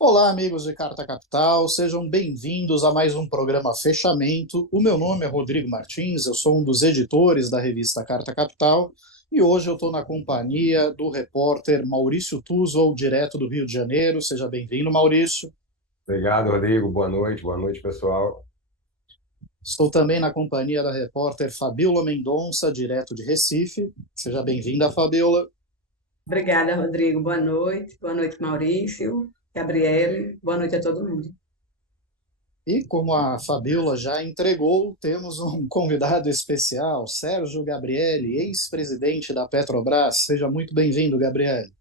Olá, amigos de Carta Capital, sejam bem-vindos a mais um programa Fechamento. O meu nome é Rodrigo Martins, eu sou um dos editores da revista Carta Capital e hoje eu estou na companhia do repórter Maurício Tuzol, direto do Rio de Janeiro. Seja bem-vindo, Maurício. Obrigado, Rodrigo. Boa noite, pessoal. Estou também na companhia da repórter Fabíola Mendonça, direto de Recife. Seja bem-vinda, Fabíola. Obrigada, Rodrigo. Boa noite. Boa noite, Maurício, Gabriele. Boa noite a todo mundo. E como a Fabíola já entregou, temos um convidado especial, Sérgio Gabrielli, ex-presidente da Petrobras. Seja muito bem-vindo, Gabrielli.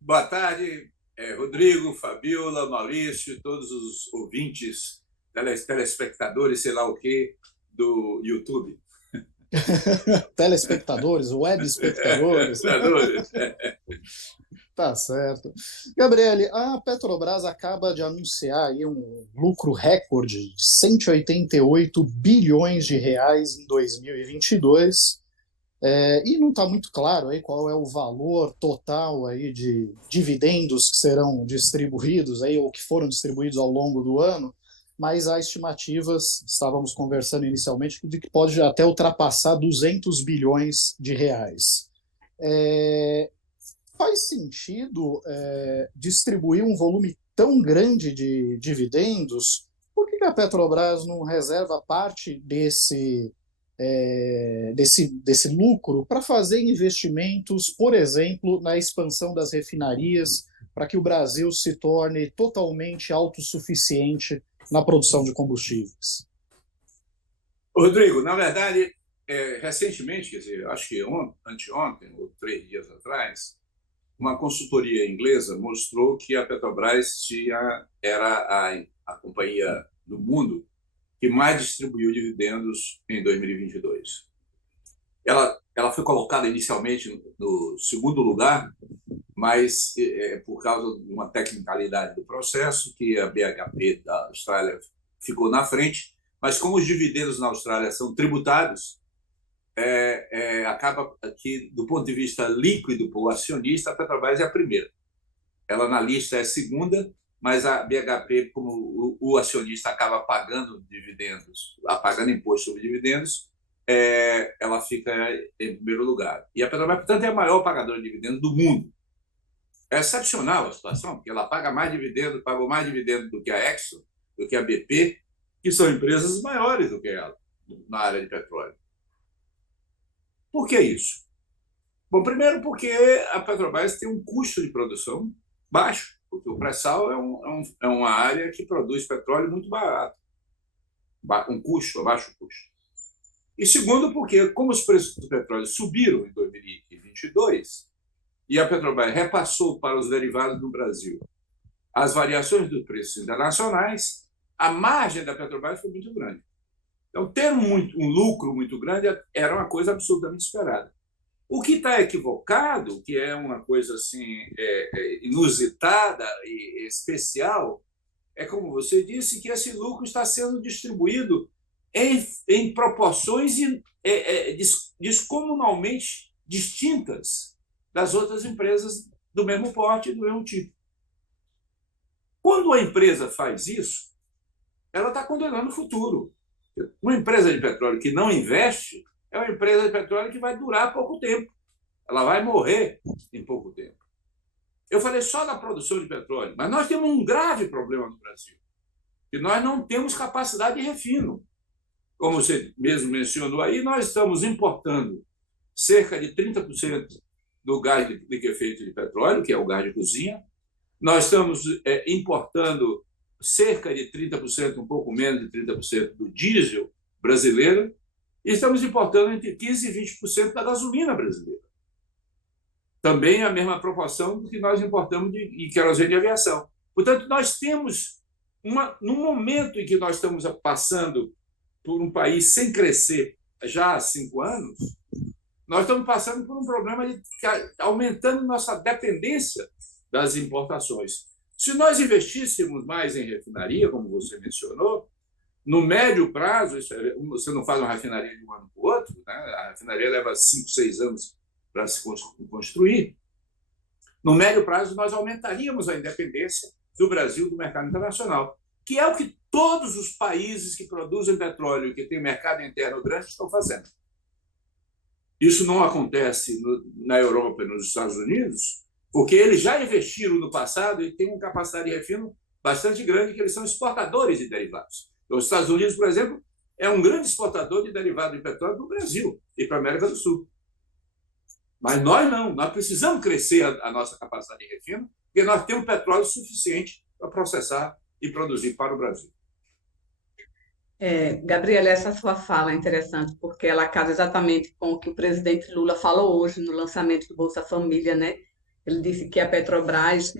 Boa tarde, Rodrigo, Fabiola, Maurício, todos os ouvintes, telespectadores, sei lá o quê, do YouTube. Telespectadores, web espectadores. Espectadores. Tá certo. Gabriele, a Petrobras acaba de anunciar aí um lucro recorde de 188 bilhões de reais em 2022. E não está muito claro aí qual é o valor total aí de dividendos que serão distribuídos aí, ou que foram distribuídos ao longo do ano, mas há estimativas, estávamos conversando inicialmente, de que pode até ultrapassar 200 bilhões de reais. Faz sentido distribuir um volume tão grande de dividendos? Por que a Petrobras não reserva parte desse lucro para fazer investimentos, por exemplo, na expansão das refinarias, para que o Brasil se torne totalmente autossuficiente na produção de combustíveis? Rodrigo, na verdade, recentemente, quer dizer, acho que anteontem, ou 3 dias atrás, uma consultoria inglesa mostrou que a Petrobras era a companhia do mundo que mais distribuiu dividendos em 2022. Ela foi colocada inicialmente no segundo lugar, mas por causa de uma tecnicalidade do processo, que a BHP da Austrália ficou na frente, mas como os dividendos na Austrália são tributados, acaba que, do ponto de vista líquido para o acionista, a Petrobras é a primeira. Ela na lista é a segunda, mas a BHP, como o acionista acaba pagando dividendos, pagando imposto sobre dividendos, ela fica em primeiro lugar. E a Petrobras, portanto, é a maior pagadora de dividendos do mundo. É excepcional a situação, porque ela paga mais dividendos, pagou mais dividendos do que a Exxon, do que a BP, que são empresas maiores do que ela na área de petróleo. Por que isso? Bom, primeiro porque a Petrobras tem um custo de produção baixo, porque o pré-sal é uma área que produz petróleo muito barato, um custo, baixo custo. E segundo porque, como os preços do petróleo subiram em 2022 e a Petrobras repassou para os derivados do Brasil as variações dos preços internacionais, a margem da Petrobras foi muito grande. Então, ter um lucro muito grande era uma coisa absolutamente esperada. O que está equivocado, que é uma coisa assim inusitada e especial, é como você disse, que esse lucro está sendo distribuído em proporções descomunalmente distintas das outras empresas do mesmo porte e do mesmo tipo. Quando a empresa faz isso, ela está condenando o futuro. Uma empresa de petróleo que não investe é uma empresa de petróleo que vai durar pouco tempo. Ela vai morrer em pouco tempo. Eu falei só da produção de petróleo, mas nós temos um grave problema no Brasil, que nós não temos capacidade de refino. Como você mesmo mencionou aí, nós estamos importando cerca de 30% do gás liquefeito de petróleo, que é o gás de cozinha. Nós estamos importando cerca de 30%, um pouco menos de 30% do diesel brasileiro, e estamos importando entre 15% e 20% da gasolina brasileira. Também a mesma proporção do que nós importamos de querosene de aviação. Portanto, nós temos, num momento em que nós estamos passando por um país sem crescer já há 5 anos, nós estamos passando por um problema de aumentando nossa dependência das importações. Se nós investíssemos mais em refinaria, como você mencionou, no médio prazo, você não faz uma refinaria de um ano para o outro, né? A refinaria leva 5, 6 anos para se construir. No médio prazo, nós aumentaríamos a independência do Brasil do mercado internacional, que é o que todos os países que produzem petróleo e que têm mercado interno grande estão fazendo. Isso não acontece na Europa e nos Estados Unidos, porque eles já investiram no passado e têm uma capacidade de refino bastante grande, que eles são exportadores de derivados. Então, os Estados Unidos, por exemplo, é um grande exportador de derivado de petróleo do Brasil e para a América do Sul. Mas nós não, nós precisamos crescer a nossa capacidade de refino, porque nós temos petróleo suficiente para processar e produzir para o Brasil. Gabriela, essa sua fala é interessante, porque ela casa exatamente com o que o presidente Lula falou hoje no lançamento do Bolsa Família, né? Ele disse que a Petrobras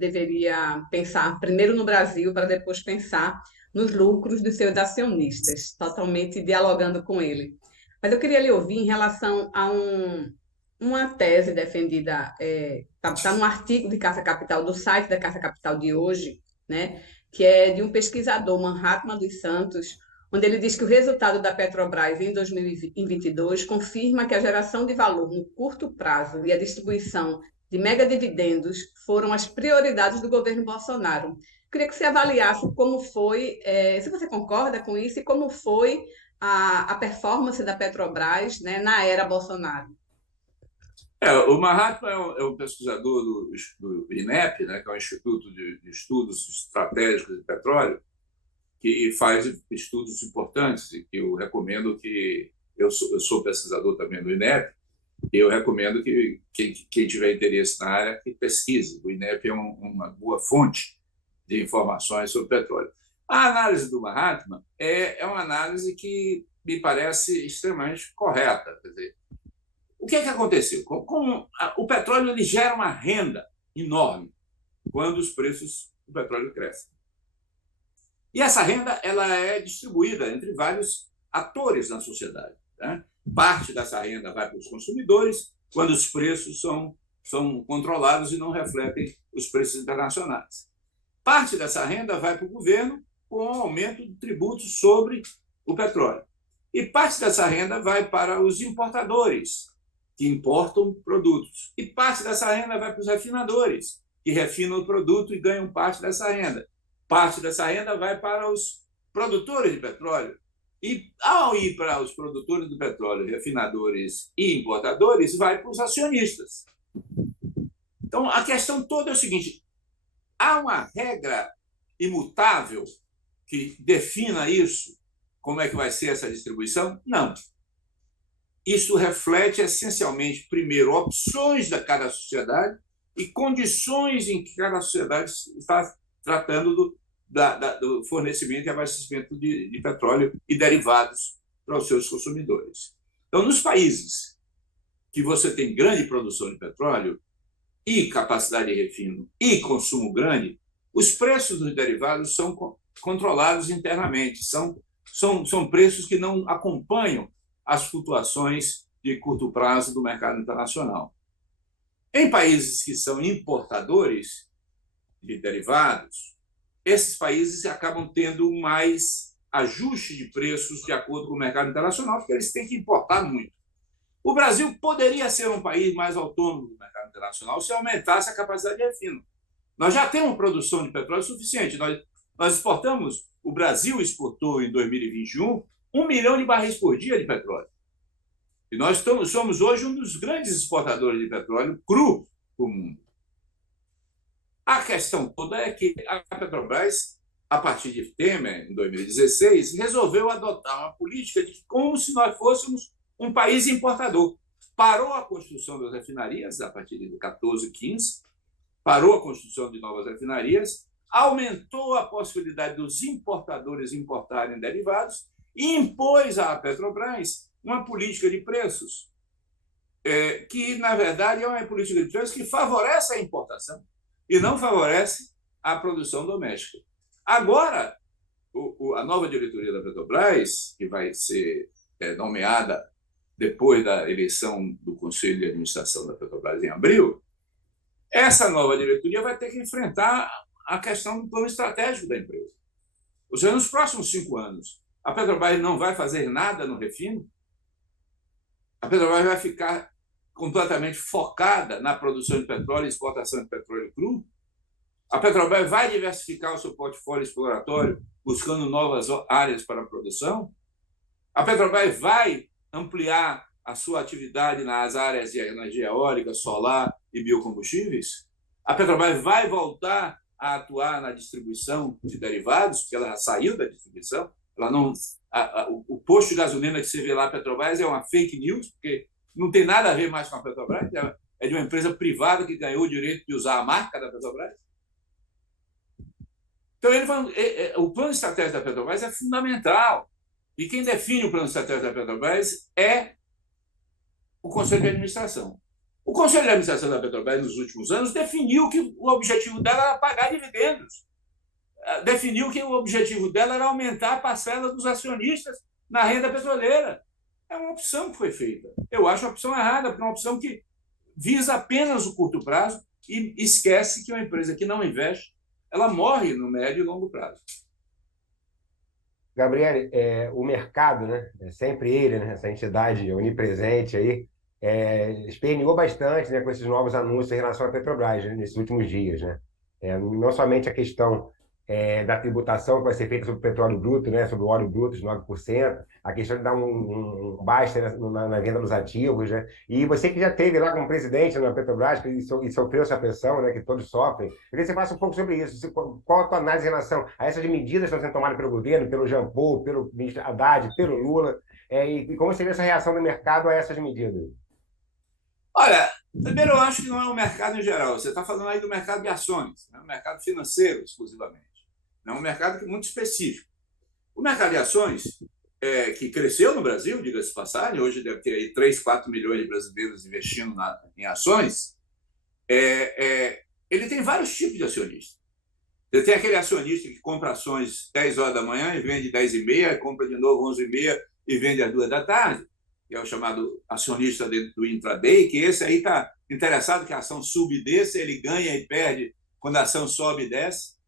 deveria pensar primeiro no Brasil para depois pensar nos lucros dos seus acionistas, totalmente dialogando com ele. Mas eu queria lhe ouvir em relação a uma tese defendida, está num artigo de Caça Capital, do site da Caça Capital de hoje, né? Que é de um pesquisador, Mahatma dos Santos, onde ele diz que o resultado da Petrobras em 2022 confirma que a geração de valor no curto prazo e a distribuição de megadividendos foram as prioridades do governo Bolsonaro. Queria que você avaliasse como foi, se você concorda com isso, e como foi a performance da Petrobras, né, na era Bolsonaro. O Mahatma é um pesquisador do INEP, né, que é o Instituto de Estudos Estratégicos de Petróleo, que faz estudos importantes e que eu recomendo que... Eu sou pesquisador também do INEP, e eu recomendo que quem tiver interesse na área, que pesquise. O INEP é uma boa fonte de informações sobre petróleo. A análise do Mahatma é uma análise que me parece extremamente correta. Quer dizer, o que aconteceu? O petróleo ele gera uma renda enorme quando os preços do petróleo crescem. E essa renda ela é distribuída entre vários atores na sociedade, né? Parte dessa renda vai para os consumidores, quando os preços são controlados e não refletem os preços internacionais. Parte dessa renda vai para o governo com o aumento de tributos sobre o petróleo. E parte dessa renda vai para os importadores, que importam produtos. E parte dessa renda vai para os refinadores, que refinam o produto e ganham parte dessa renda. Parte dessa renda vai para os produtores de petróleo. E, ao ir para os produtores de petróleo, refinadores e importadores, vai para os acionistas. Então, a questão toda é o seguinte: há uma regra imutável que defina isso? Como é que vai ser essa distribuição? Não. Isso reflete, essencialmente, primeiro, opções da cada sociedade e condições em que cada sociedade está tratando do fornecimento e abastecimento de petróleo e derivados para os seus consumidores. Então, nos países que você tem grande produção de petróleo e capacidade de refino e consumo grande, os preços dos derivados são controlados internamente, são preços que não acompanham as flutuações de curto prazo do mercado internacional. Em países que são importadores de derivados, esses países acabam tendo mais ajuste de preços de acordo com o mercado internacional, porque eles têm que importar muito. O Brasil poderia ser um país mais autônomo do mercado internacional se aumentasse a capacidade de refino. Nós já temos produção de petróleo suficiente. Nós exportamos, o Brasil exportou em 2021 1 milhão de barris por dia de petróleo. E nós somos hoje um dos grandes exportadores de petróleo cru do mundo. A questão toda é que a Petrobras, a partir de Temer, em 2016, resolveu adotar uma política de como se nós fôssemos um país importador. Parou a construção das refinarias a partir de 14, 15, parou a construção de novas refinarias, aumentou a possibilidade dos importadores importarem derivados e impôs à Petrobras uma política de preços que, na verdade, é uma política de preços que favorece a importação e não favorece a produção doméstica. Agora, a nova diretoria da Petrobras, que vai ser nomeada depois da eleição do Conselho de Administração da Petrobras em abril, essa nova diretoria vai ter que enfrentar a questão do plano estratégico da empresa. Ou seja, nos próximos 5 anos, a Petrobras não vai fazer nada no refino? A Petrobras vai ficar completamente focada na produção de petróleo e exportação de petróleo cru. A Petrobras vai diversificar o seu portfólio exploratório, buscando novas áreas para a produção. A Petrobras vai ampliar a sua atividade nas áreas de energia eólica, solar e biocombustíveis. A Petrobras vai voltar a atuar na distribuição de derivados, porque ela já saiu da distribuição. Ela não, o posto de gasolina que você vê lá, a Petrobras, é uma fake news, porque não tem nada a ver mais com a Petrobras, é de uma empresa privada que ganhou o direito de usar a marca da Petrobras. Então, o plano estratégico da Petrobras é fundamental. E quem define o plano estratégico da Petrobras é o Conselho de Administração. O Conselho de Administração da Petrobras, nos últimos anos, definiu que o objetivo dela era pagar dividendos. Definiu que o objetivo dela era aumentar a parcela dos acionistas na renda petroleira. É uma opção que foi feita. Eu acho a opção errada, porque é uma opção que visa apenas o curto prazo e esquece que uma empresa que não investe, ela morre no médio e longo prazo. Gabriel, o mercado, né? É sempre ele, né? Essa entidade onipresente aí, esperneou bastante, né, com esses novos anúncios em relação à Petrobras, né, nesses últimos dias, né? Não somente a questão da tributação que vai ser feita sobre o petróleo bruto, né, sobre o óleo bruto de 9%, a questão de dar um basta na venda dos ativos, né? E você que já esteve lá como presidente na Petrobras e sofreu essa pressão, né, que todos sofrem, eu queria que você falasse um pouco sobre isso. Qual a tua análise em relação a essas medidas que estão sendo tomadas pelo governo, pelo Jean Paul, pelo ministro Haddad, pelo Lula, e como seria essa reação do mercado a essas medidas? Olha, primeiro eu acho que não é o mercado em geral. Você está falando aí do mercado de ações, né? O mercado financeiro exclusivamente. É um mercado muito específico. O mercado de ações, que cresceu no Brasil, diga-se de passagem, hoje deve ter aí 3, 4 milhões de brasileiros investindo em ações, ele tem vários tipos de acionistas. Você tem aquele acionista que compra ações 10 horas da manhã e vende 10h30, compra de novo 11h30 e vende às 2 da tarde, que é o chamado acionista do intraday, que esse aí está interessado que a ação suba e desça, ele ganha e perde quando a ação sobe e desce.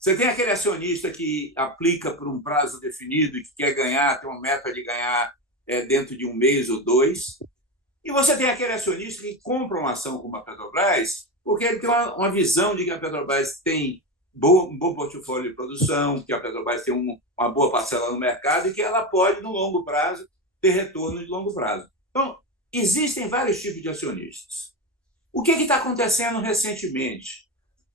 Você tem aquele acionista que aplica por um prazo definido e que quer ganhar, tem uma meta de ganhar dentro de um mês ou 2. E você tem aquele acionista que compra uma ação como a Petrobras porque ele tem uma visão de que a Petrobras tem um bom portfólio de produção, que a Petrobras tem uma boa parcela no mercado e que ela pode, no longo prazo, ter retorno de longo prazo. Então, existem vários tipos de acionistas. O que está acontecendo recentemente?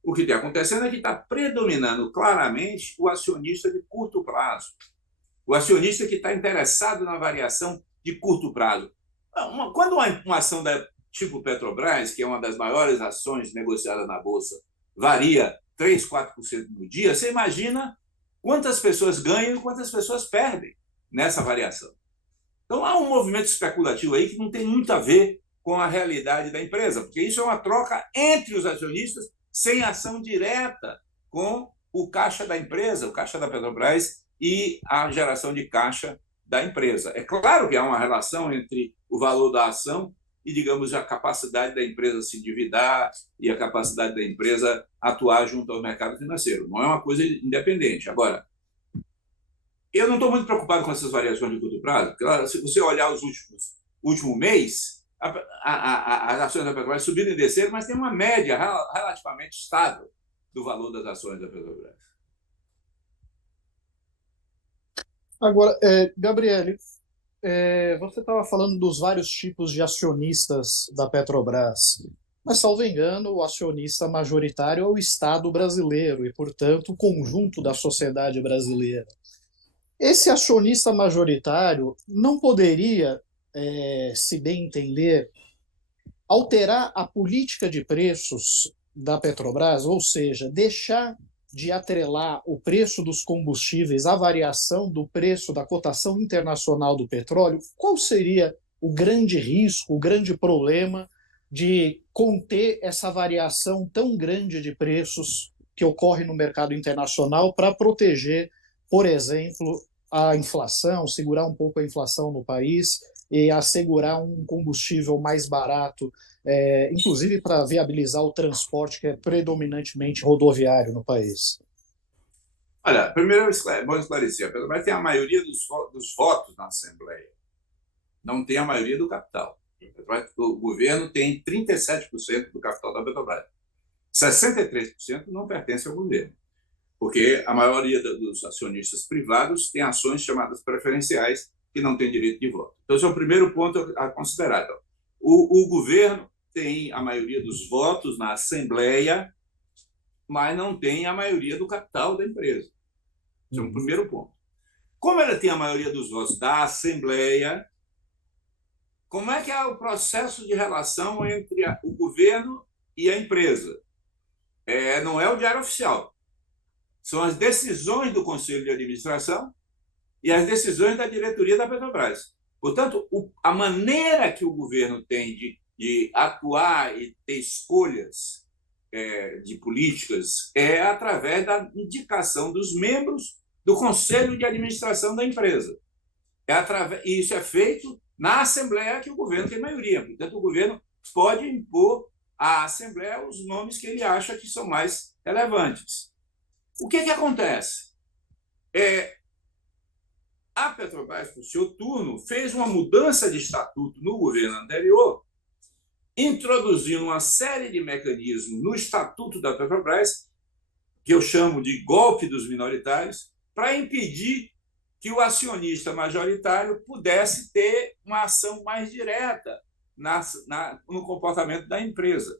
O que está acontecendo é que está predominando claramente o acionista de curto prazo. O acionista que está interessado na variação de curto prazo. Quando uma ação tipo Petrobras, que é uma das maiores ações negociadas na Bolsa, varia 3%, 4% no dia, você imagina quantas pessoas ganham e quantas pessoas perdem nessa variação. Então, há um movimento especulativo aí que não tem muito a ver com a realidade da empresa, porque isso é uma troca entre os acionistas sem ação direta com o caixa da empresa, o caixa da Petrobras e a geração de caixa da empresa. É claro que há uma relação entre o valor da ação e, digamos, a capacidade da empresa se endividar e a capacidade da empresa atuar junto ao mercado financeiro. Não é uma coisa independente. Agora, eu não estou muito preocupado com essas variações de curto prazo, porque, claro, se você olhar os últimos meses, as ações da Petrobras subiram e desceram, mas tem uma média relativamente estável do valor das ações da Petrobras. Agora, Gabriele, você estava falando dos vários tipos de acionistas da Petrobras, mas, salvo engano, o acionista majoritário é o Estado brasileiro e, portanto, o conjunto da sociedade brasileira. Esse acionista majoritário não poderia, se bem entender, alterar a política de preços da Petrobras, ou seja, deixar de atrelar o preço dos combustíveis à variação do preço da cotação internacional do petróleo? Qual seria o grande risco, o grande problema de conter essa variação tão grande de preços que ocorre no mercado internacional para proteger, por exemplo, a inflação, segurar um pouco a inflação no país e assegurar um combustível mais barato, inclusive para viabilizar o transporte que é predominantemente rodoviário no país? Olha, primeiro é bom esclarecer, a Petrobras tem a maioria dos votos na Assembleia, não tem a maioria do capital. O governo tem 37% do capital da Petrobras. 63% não pertence ao governo, porque a maioria dos acionistas privados tem ações chamadas preferenciais que não têm direito de voto. Então, esse é o primeiro ponto a considerar. Então, o governo tem a maioria dos votos na Assembleia, mas não tem a maioria do capital da empresa. Esse é o primeiro ponto. Como ela tem a maioria dos votos da Assembleia, como é que é o processo de relação entre o governo e a empresa? Não é o diário oficial. São as decisões do Conselho de Administração e as decisões da diretoria da Petrobras. Portanto, a maneira que o governo tem de atuar e ter escolhas de políticas é através da indicação dos membros do Conselho de Administração da empresa. E isso é feito na Assembleia, que o governo tem maioria. Portanto, o governo pode impor à Assembleia os nomes que ele acha que são mais relevantes. O que acontece? A Petrobras, no seu turno, fez uma mudança de estatuto no governo anterior, introduzindo uma série de mecanismos no estatuto da Petrobras, que eu chamo de golpe dos minoritários, para impedir que o acionista majoritário pudesse ter uma ação mais direta no comportamento da empresa,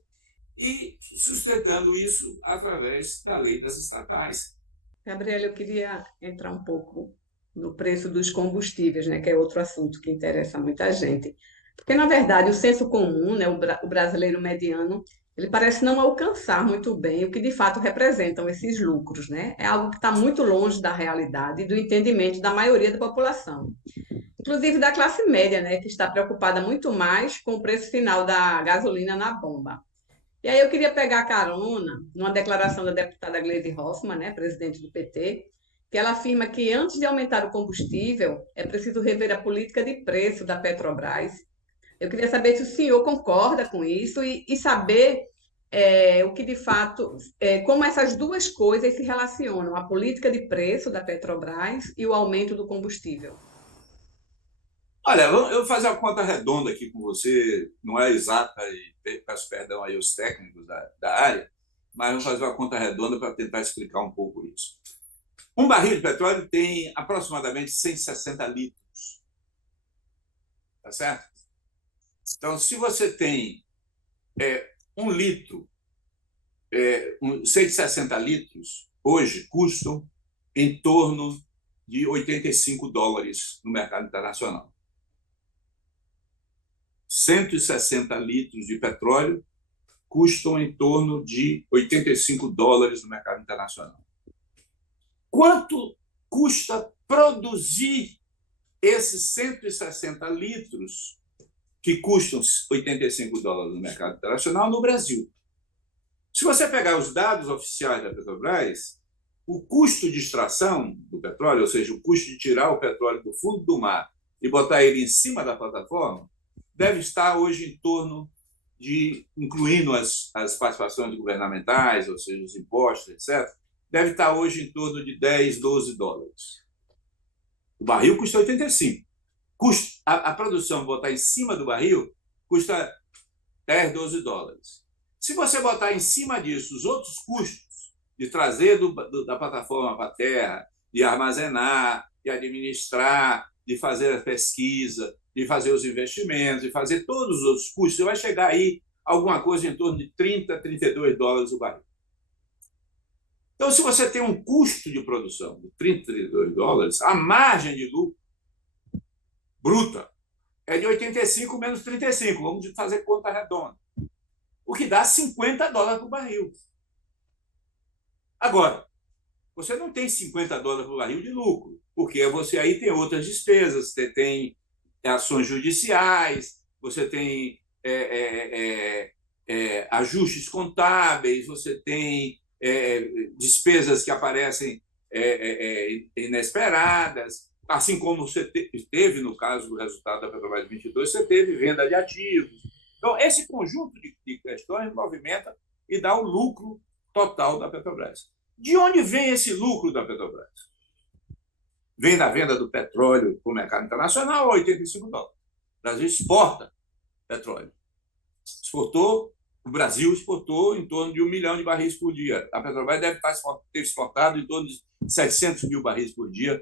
e sustentando isso através da lei das estatais. Gabriela, eu queria entrar um pouco no preço dos combustíveis, né, que é outro assunto que interessa muita gente. Porque, na verdade, o senso comum, né, o brasileiro mediano, ele parece não alcançar muito bem o que de fato representam esses lucros, né? É algo que está muito longe da realidade e do entendimento da maioria da população, inclusive da classe média, né, que está preocupada muito mais com o preço final da gasolina na bomba. E aí eu queria pegar carona numa declaração da deputada Gleisi Hoffmann, né, presidente do PT, que ela afirma que antes de aumentar o combustível, é preciso rever a política de preço da Petrobras. Eu queria saber se o senhor concorda com isso e saber o que de fato, como essas duas coisas se relacionam, a política de preço da Petrobras e o aumento do combustível. Olha, eu vou fazer uma conta redonda aqui com você, não é exata, e peço perdão aí aos técnicos da área, mas vamos fazer uma conta redonda para tentar explicar um pouco isso. Um barril de petróleo tem aproximadamente 160 litros. Tá certo? Então, se você tem 160 litros, hoje custam em torno de $85 no mercado internacional. 160 litros de petróleo custam em torno de $85 no mercado internacional. Quanto custa produzir esses 160 litros que custam $85 no mercado internacional no Brasil? Se você pegar os dados oficiais da Petrobras, o custo de extração do petróleo, ou seja, o custo de tirar o petróleo do fundo do mar e botar ele em cima da plataforma, deve estar hoje em torno de, incluindo as participações governamentais, ou seja, os impostos, etc., deve estar hoje em torno de $10, $12. O barril custa 85. A produção botar em cima do barril custa $10, $12. Se você botar em cima disso os outros custos de trazer da plataforma para a terra, de armazenar, de administrar, de fazer a pesquisa, de fazer os investimentos, de fazer todos os outros custos, você vai chegar aí a alguma coisa em torno de $30, $32 o barril. Então, se você tem um custo de produção de $30, $32, a margem de lucro bruta é de 85 menos 35, vamos fazer conta redonda, o que dá $50 por barril. Agora, você não tem $50 por barril de lucro, porque você aí tem outras despesas, você tem ações judiciais, você tem ajustes contábeis, você tem despesas que aparecem inesperadas, assim como você teve no caso do resultado da Petrobras 22, você teve venda de ativos. Então, esse conjunto de questões movimenta e dá o lucro total da Petrobras. De onde vem esse lucro da Petrobras? Vem da venda do petróleo para o mercado internacional a $85. O Brasil exporta petróleo. O Brasil exportou em torno de 1 milhão de barris por dia. A Petrobras deve ter exportado em torno de 700 mil barris por dia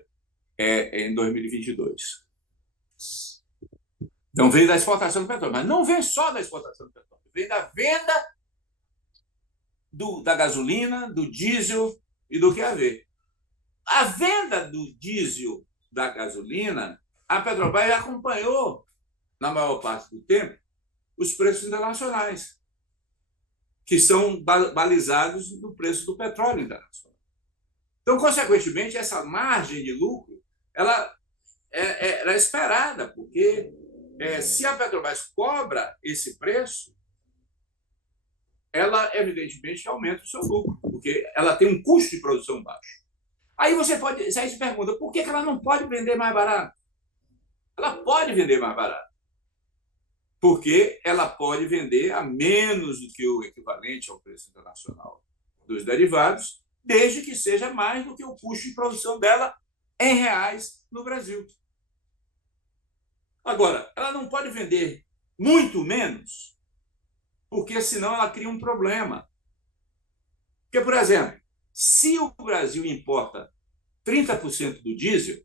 em 2022. Então, vem da exportação do petróleo. Mas não vem só da exportação do petróleo. Vem da venda da gasolina, do diesel e do QAV. A venda do diesel, da gasolina, a Petrobras acompanhou, na maior parte do tempo, os preços internacionais, que são balizados no preço do petróleo internacional. Então, consequentemente, essa margem de lucro ela era esperada, porque se a Petrobras cobra esse preço, ela, evidentemente, aumenta o seu lucro, porque ela tem um custo de produção baixo. Aí você se pergunta, por que ela não pode vender mais barato? Ela pode vender mais barato, porque ela pode vender a menos do que o equivalente ao preço internacional dos derivados, desde que seja mais do que o custo de produção dela em reais no Brasil. Agora, ela não pode vender muito menos, porque senão ela cria um problema. Porque, por exemplo, se o Brasil importa 30% do diesel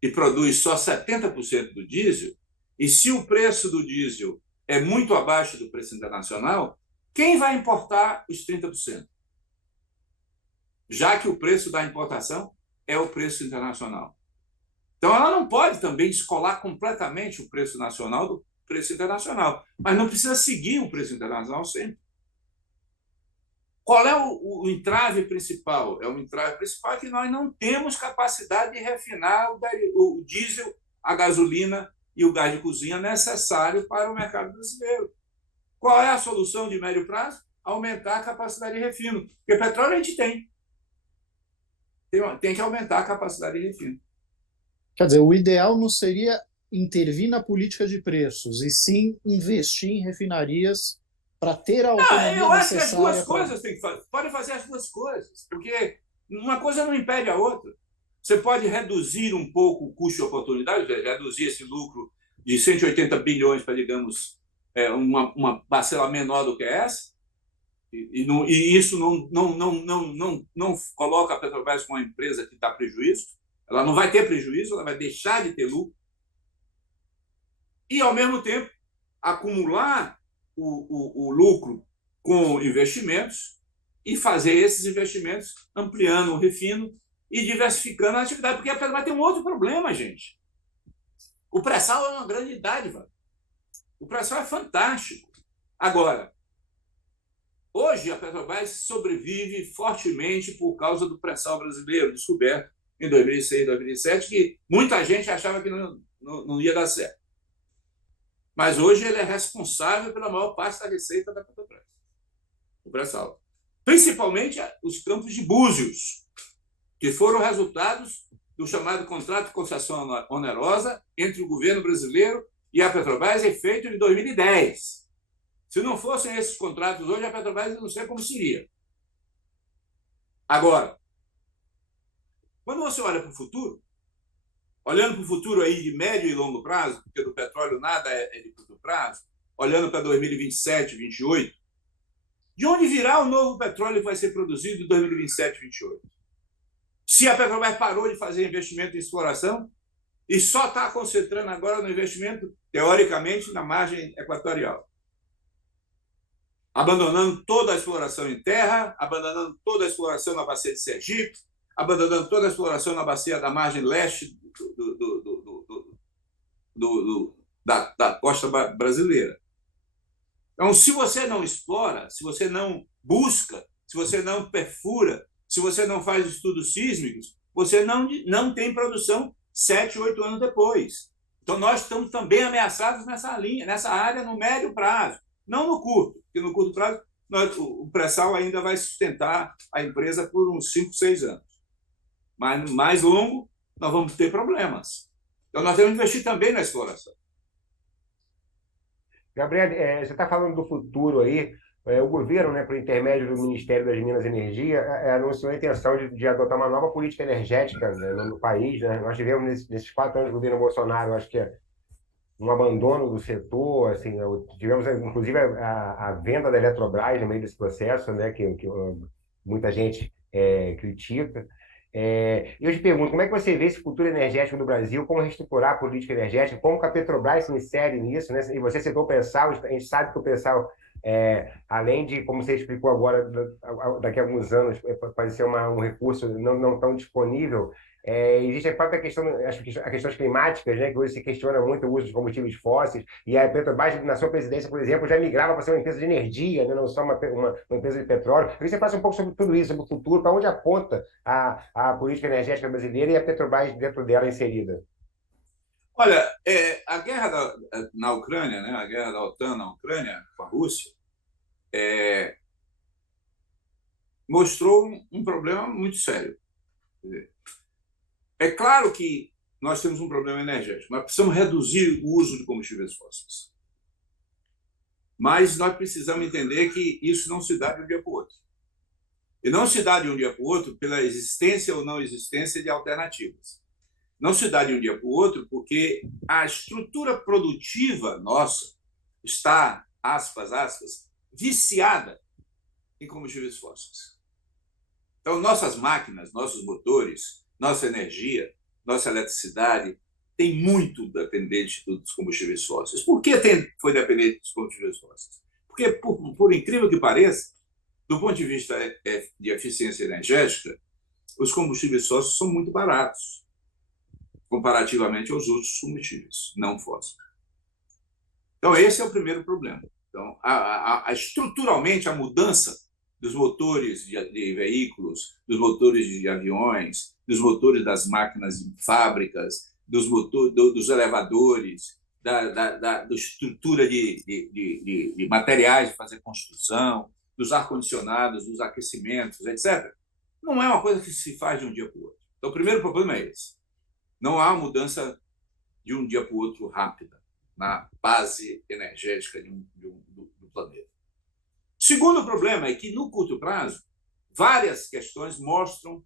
e produz só 70% do diesel, e se o preço do diesel é muito abaixo do preço internacional, quem vai importar os 30%? Já que o preço da importação é o preço internacional. Então, ela não pode também descolar completamente o preço nacional do preço internacional, mas não precisa seguir o preço internacional sempre. Qual é o entrave principal? O entrave principal é que nós não temos capacidade de refinar o diesel, a gasolina e o gás de cozinha necessário para o mercado brasileiro. Qual é a solução de médio prazo? Aumentar a capacidade de refino. Porque petróleo a gente tem. Tem que aumentar a capacidade de refino. Quer dizer, o ideal não seria intervir na política de preços, e sim investir em refinarias para ter a autonomia eu acho que as necessária. duas coisas tem que fazer. Pode fazer as duas coisas, porque uma coisa não impede a outra. Você pode reduzir um pouco o custo de oportunidade, reduzir esse lucro de 180 bilhões para, digamos, uma parcela menor do que essa, e isso não coloca a Petrobras como uma empresa que dá prejuízo. Ela não vai ter prejuízo, ela vai deixar de ter lucro. E, ao mesmo tempo, acumular o lucro com investimentos e fazer esses investimentos ampliando o refino e diversificando a atividade. Porque a Petrobras tem um outro problema, gente. O pré-sal é uma grande dádiva. O pré-sal é fantástico. Agora, hoje a Petrobras sobrevive fortemente por causa do pré-sal brasileiro, descoberto em 2006, 2007, que muita gente achava que não ia dar certo. Mas hoje ele é responsável pela maior parte da receita da Petrobras, o pré-sal. Principalmente os campos de Búzios, que foram resultados do chamado contrato de concessão onerosa entre o governo brasileiro e a Petrobras, feito em 2010. Se não fossem esses contratos hoje, a Petrobras não sei como seria. Agora, quando você olha para o futuro, olhando para o futuro aí de médio e longo prazo, porque do petróleo nada é de curto prazo, olhando para 2027, 2028, de onde virá o novo petróleo que vai ser produzido em 2027, 2028? Se a Petrobras parou de fazer investimento em exploração e só está concentrando agora no investimento, teoricamente, na margem equatorial. Abandonando toda a exploração em terra, abandonando toda a exploração na bacia de Sergipe, abandonando toda a exploração na bacia da margem leste da costa brasileira. Então, se você não explora, se você não busca, se você não perfura, se você não faz estudos sísmicos, você não tem produção 7, 8 anos depois. Então, nós estamos também ameaçados nessa área no médio prazo, não no curto, porque no curto prazo o pré-sal ainda vai sustentar a empresa por uns 5, 6 anos. Mas no mais longo, nós vamos ter problemas. Então, nós temos que investir também na exploração. Gabriel, você está falando do futuro aí. O governo, por intermédio do Ministério das Minas e Energia, anunciou a intenção de adotar uma nova política energética, no país. Nós tivemos, nesses 4 anos do governo Bolsonaro, acho que um abandono do setor, assim, tivemos inclusive a venda da Eletrobras no meio desse processo, né, que muita gente critica. Eu te pergunto, como é que você vê esse futuro energético do Brasil, como reestruturar a política energética, como que a Petrobras se insere nisso, né? E você citou o pré-sal, a gente sabe que o pré-sal, além de, como você explicou agora, daqui a alguns anos pode ser um recurso não tão disponível, existe a própria questão, acho que as questões climáticas, né, que hoje se questiona muito o uso de combustíveis fósseis, e a Petrobras, na sua presidência, por exemplo, já migrava para ser uma empresa de energia, né, não só uma empresa de petróleo. Eu queria que você falasse um pouco sobre tudo isso, sobre o futuro, para onde aponta a política energética brasileira e a Petrobras dentro dela inserida. Olha, a guerra na Ucrânia, né, a guerra da OTAN na Ucrânia com a Rússia, mostrou um problema muito sério. É claro que nós temos um problema energético, nós precisamos reduzir o uso de combustíveis fósseis. Mas nós precisamos entender que isso não se dá de um dia para o outro. E não se dá de um dia para o outro pela existência ou não existência de alternativas. Não se dá de um dia para o outro porque a estrutura produtiva nossa está, aspas, viciada em combustíveis fósseis. Então, nossas máquinas, nossos motores, nossa energia, nossa eletricidade tem muito dependente dos combustíveis fósseis. Por que foi dependente dos combustíveis fósseis? Porque, por incrível que pareça, do ponto de vista de eficiência energética, os combustíveis fósseis são muito baratos, comparativamente aos outros combustíveis não fósseis. Então, esse é o primeiro problema. Então, estruturalmente, a mudança dos motores de veículos, dos motores de aviões, dos motores das máquinas de fábricas, dos elevadores, da estrutura de materiais de fazer construção, dos ar-condicionados, dos aquecimentos, etc. Não é uma coisa que se faz de um dia para o outro. Então, o primeiro problema é esse. Não há mudança de um dia para o outro rápida na base energética do planeta. O segundo problema é que, no curto prazo, várias questões mostram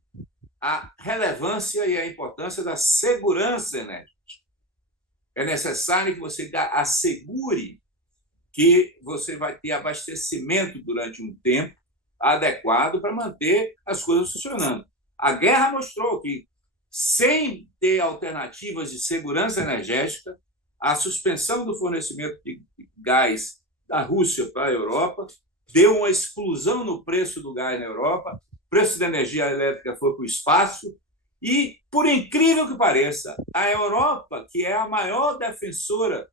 a relevância e a importância da segurança energética. É necessário que você assegure que você vai ter abastecimento durante um tempo adequado para manter as coisas funcionando. A guerra mostrou que, sem ter alternativas de segurança energética, a suspensão do fornecimento de gás da Rússia para a Europa deu uma explosão no preço do gás na Europa, o preço da energia elétrica foi para o espaço e, por incrível que pareça, a Europa, que é a maior defensora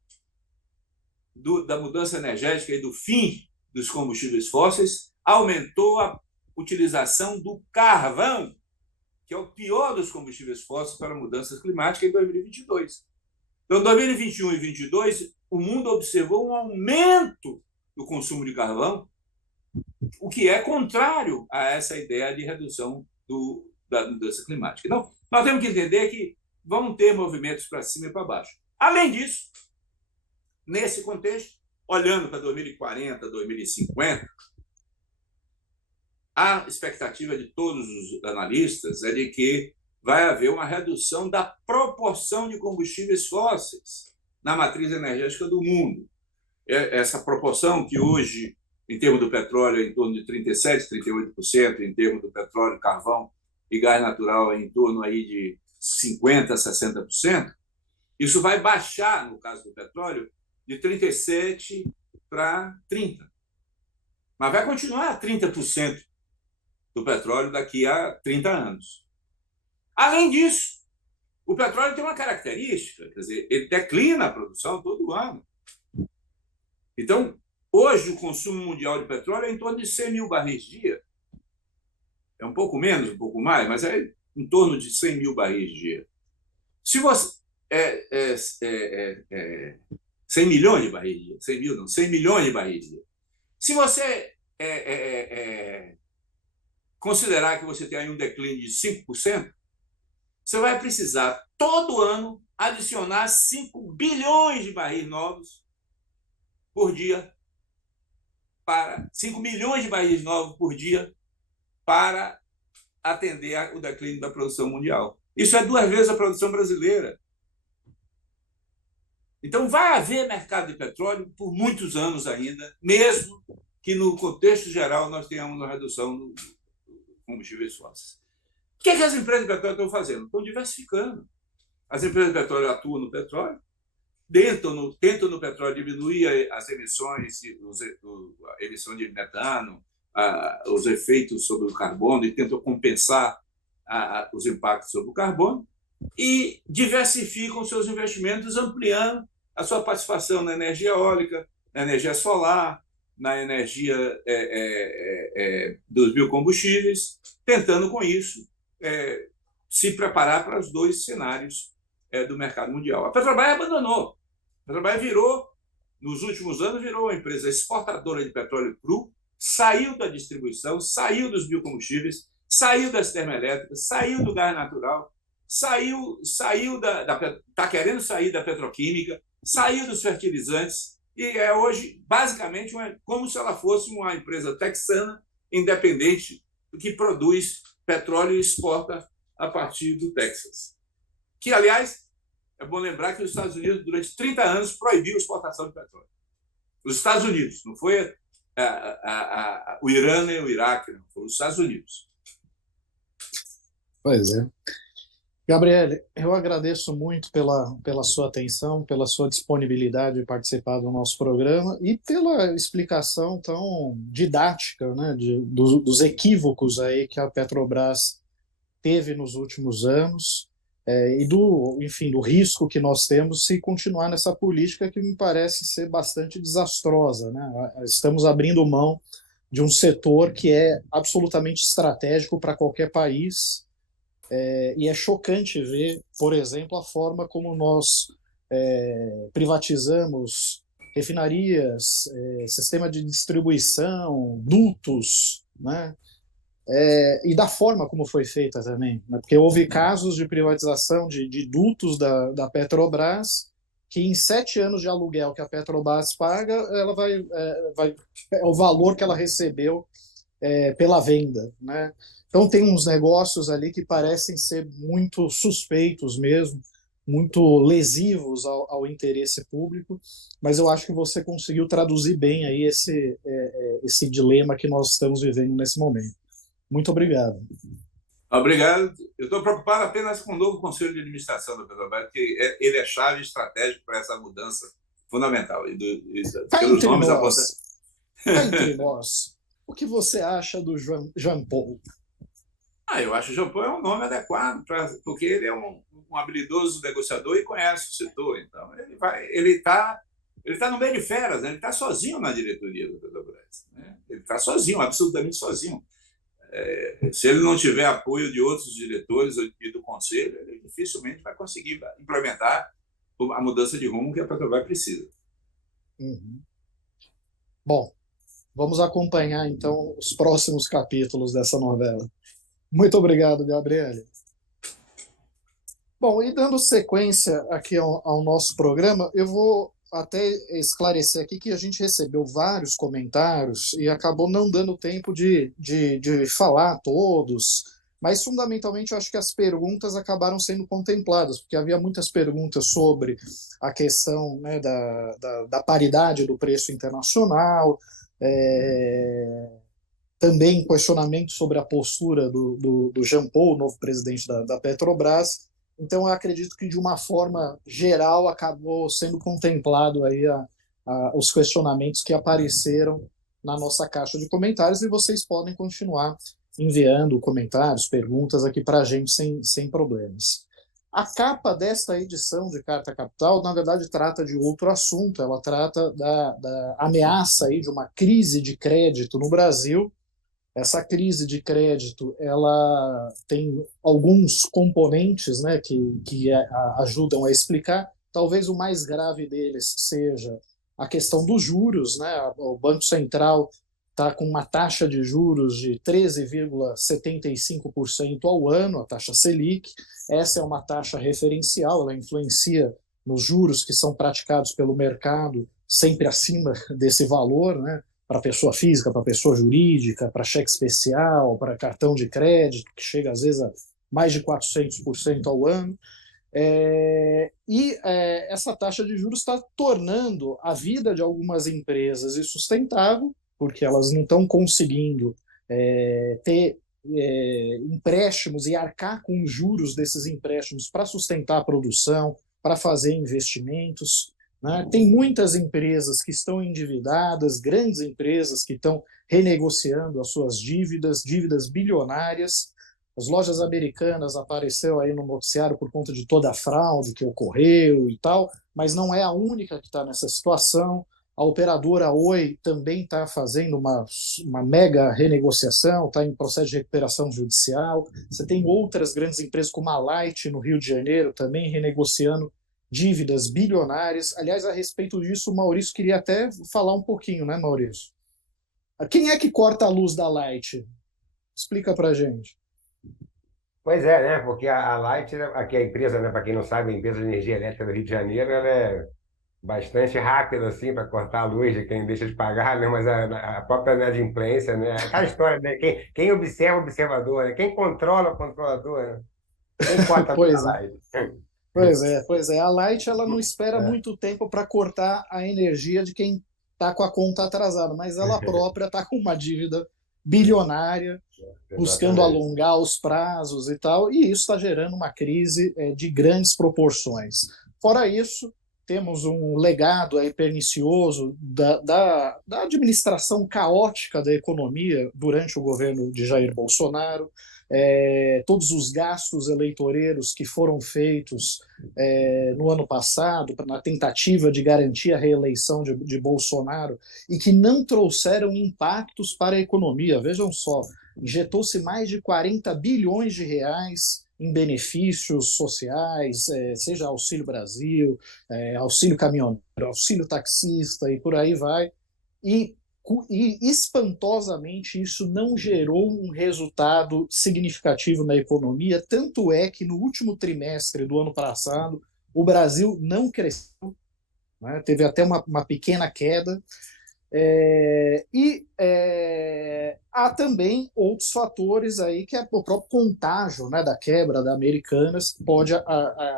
da mudança energética e do fim dos combustíveis fósseis, aumentou a utilização do carvão, que é o pior dos combustíveis fósseis para mudanças climáticas, em 2022. Então, em 2021 e 2022, o mundo observou um aumento do consumo de carvão, o que é contrário a essa ideia de redução da mudança climática. Então, nós temos que entender que vão ter movimentos para cima e para baixo. Além disso, nesse contexto, olhando para 2040, 2050, a expectativa de todos os analistas é de que vai haver uma redução da proporção de combustíveis fósseis na matriz energética do mundo. Essa proporção que hoje, em termos do petróleo, é em torno de 37%, 38%, em termos do petróleo, carvão e gás natural, é em torno aí de 50%, 60%, isso vai baixar, no caso do petróleo, de 37% para 30%. Mas vai continuar 30% do petróleo daqui a 30 anos. Além disso, o petróleo tem uma característica, quer dizer, ele declina a produção todo ano. Então, hoje o consumo mundial de petróleo é em torno de 100 mil barris dia. É um pouco menos, um pouco mais, mas é em torno de 100 mil barris dia. Se você... 100 milhões de barris dia. 100 mil não, 100 milhões de barris dia. Se você considerar que você tem aí um declínio de 5%, você vai precisar, todo ano, adicionar 5 bilhões de barris novos por dia, 5 milhões de barris novos por dia para atender o declínio da produção mundial. Isso é 2 vezes a produção brasileira. Então, vai haver mercado de petróleo por muitos anos ainda, mesmo que no contexto geral nós tenhamos uma redução do combustíveis fósseis. O que as empresas de petróleo estão fazendo? Estão diversificando. As empresas de petróleo atuam no petróleo, tentam no petróleo diminuir as emissões, a emissão de metano, os efeitos sobre o carbono e tentam compensar os impactos sobre o carbono e diversificam seus investimentos, ampliando a sua participação na energia eólica, na energia solar, na energia dos biocombustíveis, tentando com isso se preparar para os dois cenários do mercado mundial. A Petrobras abandonou. A Petrobras nos últimos anos, virou uma empresa exportadora de petróleo cru, saiu da distribuição, saiu dos biocombustíveis, saiu das termoelétricas, saiu do gás natural, está querendo sair da petroquímica, saiu dos fertilizantes e é hoje basicamente como se ela fosse uma empresa texana independente que produz petróleo e exporta a partir do Texas. Que, aliás, é bom lembrar que os Estados Unidos, durante 30 anos, proibiu a exportação de petróleo. Os Estados Unidos, não foi o Irã nem o Iraque, não, foram os Estados Unidos. Pois é. Gabriele, eu agradeço muito pela sua atenção, pela sua disponibilidade de participar do nosso programa e pela explicação tão didática, né, dos equívocos aí que a Petrobras teve nos últimos anos e enfim, do risco que nós temos se continuar nessa política que me parece ser bastante desastrosa, né? Estamos abrindo mão de um setor que é absolutamente estratégico para qualquer país. E é chocante ver, por exemplo, a forma como nós privatizamos refinarias, sistema de distribuição, dutos, né? E da forma como foi feita também, né? Porque houve casos de privatização de dutos da Petrobras que em 7 anos de aluguel que a Petrobras paga, ela é o valor que ela recebeu pela venda, né? Então tem uns negócios ali que parecem ser muito suspeitos mesmo, muito lesivos ao interesse público, mas eu acho que você conseguiu traduzir bem aí esse dilema que nós estamos vivendo nesse momento. Muito obrigado. Obrigado. Eu estou preocupado apenas com o novo conselho de administração da Petrobras, porque ele é chave estratégica para essa mudança fundamental. Cá entre nós, o que você acha do Jean Paul? Eu acho que o Jean Paul é um nome adequado, porque ele é um habilidoso negociador e conhece o setor. Então, ele está no meio de feras, né? Ele está sozinho na diretoria da Petrobras. Né? Ele está sozinho, absolutamente sozinho. Se ele não tiver apoio de outros diretores e do conselho, ele dificilmente vai conseguir implementar a mudança de rumo que a Petrobras precisa. Uhum. Bom, vamos acompanhar então os próximos capítulos dessa novela. Muito obrigado, Gabriele. Bom, e dando sequência aqui ao nosso programa, eu vou até esclarecer aqui que a gente recebeu vários comentários e acabou não dando tempo de falar todos, mas fundamentalmente eu acho que as perguntas acabaram sendo contempladas, porque havia muitas perguntas sobre a questão, né, da paridade do preço internacional, também questionamento sobre a postura do Jean Paul, novo presidente da Petrobras. Então, eu acredito que, de uma forma geral, acabou sendo contemplado aí os questionamentos que apareceram na nossa caixa de comentários, e vocês podem continuar enviando comentários, perguntas aqui para a gente sem problemas. A capa desta edição de Carta Capital, na verdade, trata de outro assunto. Ela trata da ameaça aí de uma crise de crédito no Brasil. Essa crise de crédito, ela tem alguns componentes, né, que ajudam a explicar. Talvez o mais grave deles seja a questão dos juros, né? O Banco Central está com uma taxa de juros de 13,75% ao ano, a taxa Selic. Essa é uma taxa referencial, ela influencia nos juros que são praticados pelo mercado, sempre acima desse valor, né? Para pessoa física, para pessoa jurídica, para cheque especial, para cartão de crédito, que chega às vezes a mais de 400% ao ano. Essa taxa de juros está tornando a vida de algumas empresas insustentável, porque elas não estão conseguindo ter empréstimos e arcar com os juros desses empréstimos para sustentar a produção, para fazer investimentos. Né? Tem muitas empresas que estão endividadas, grandes empresas que estão renegociando as suas dívidas, dívidas bilionárias. As lojas americanas apareceu aí no noticiário por conta de toda a fraude que ocorreu e tal, mas não é a única que está nessa situação. A operadora Oi também está fazendo uma mega renegociação, está em processo de recuperação judicial. Você tem outras grandes empresas como a Light no Rio de Janeiro também renegociando dívidas bilionárias. Aliás, a respeito disso, o Maurício queria até falar um pouquinho, né, Maurício? Quem é que corta a luz da Light? Explica para gente. Pois é, né? Porque a Light, aqui a empresa, né? Para quem não sabe, a empresa de energia elétrica do Rio de Janeiro, ela é bastante rápida assim para cortar a luz de quem deixa de pagar, né? Mas a própria inadimplência, né? Aquela história, né? Quem observa o observador, né? Quem controla o controlador, né? Quem corta a luz da Pois é. Light? Pois é. A Light ela não espera muito tempo para cortar a energia de quem está com a conta atrasada, mas ela própria está com uma dívida bilionária, buscando Exatamente. alongar os prazos e tal, e isso está gerando uma crise de grandes proporções. Fora isso, temos um legado aí pernicioso da administração caótica da economia durante o governo de Jair Bolsonaro, todos os gastos eleitoreiros que foram feitos no ano passado, na tentativa de garantir a reeleição de Bolsonaro, e que não trouxeram impactos para a economia. Vejam só, injetou-se mais de 40 bilhões de reais em benefícios sociais, seja Auxílio Brasil, auxílio caminhoneiro, auxílio taxista e por aí vai. E espantosamente isso não gerou um resultado significativo na economia, tanto é que no último trimestre do ano passado o Brasil não cresceu, né? Teve até uma pequena queda. Há também outros fatores aí, que é o próprio contágio, né, da quebra da Americanas, que pode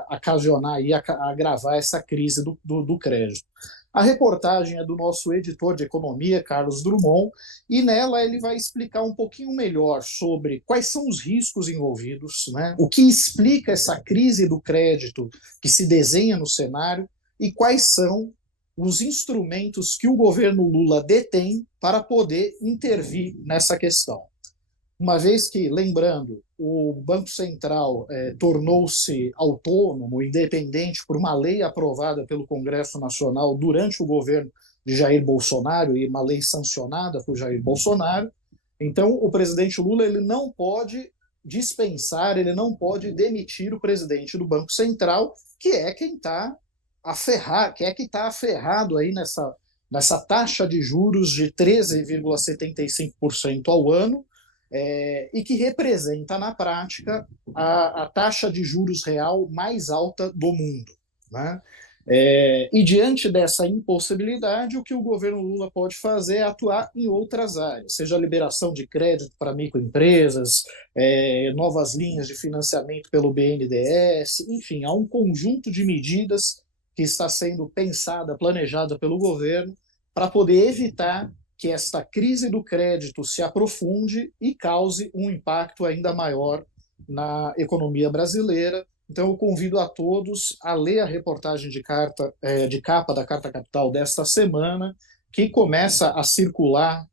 ocasionar e agravar essa crise do crédito. A reportagem é do nosso editor de economia, Carlos Drummond, e nela ele vai explicar um pouquinho melhor sobre quais são os riscos envolvidos, né, o que explica essa crise do crédito que se desenha no cenário e quais são os instrumentos que o governo Lula detém para poder intervir nessa questão. Uma vez que, lembrando, o Banco Central tornou-se autônomo, independente, por uma lei aprovada pelo Congresso Nacional durante o governo de Jair Bolsonaro, e uma lei sancionada por Jair Bolsonaro, então o presidente Lula ele não pode dispensar, ele não pode demitir o presidente do Banco Central, que é quem está aferrado aí nessa taxa de juros de 13,75% ao ano, e que representa, na prática, a taxa de juros real mais alta do mundo. Né? E diante dessa impossibilidade, o que o governo Lula pode fazer é atuar em outras áreas, seja a liberação de crédito para microempresas, novas linhas de financiamento pelo BNDES, enfim, há um conjunto de medidas que está sendo pensada, planejada pelo governo para poder evitar que esta crise do crédito se aprofunde e cause um impacto ainda maior na economia brasileira. Então, eu convido a todos a ler a reportagem de capa da Carta Capital desta semana, que começa a circular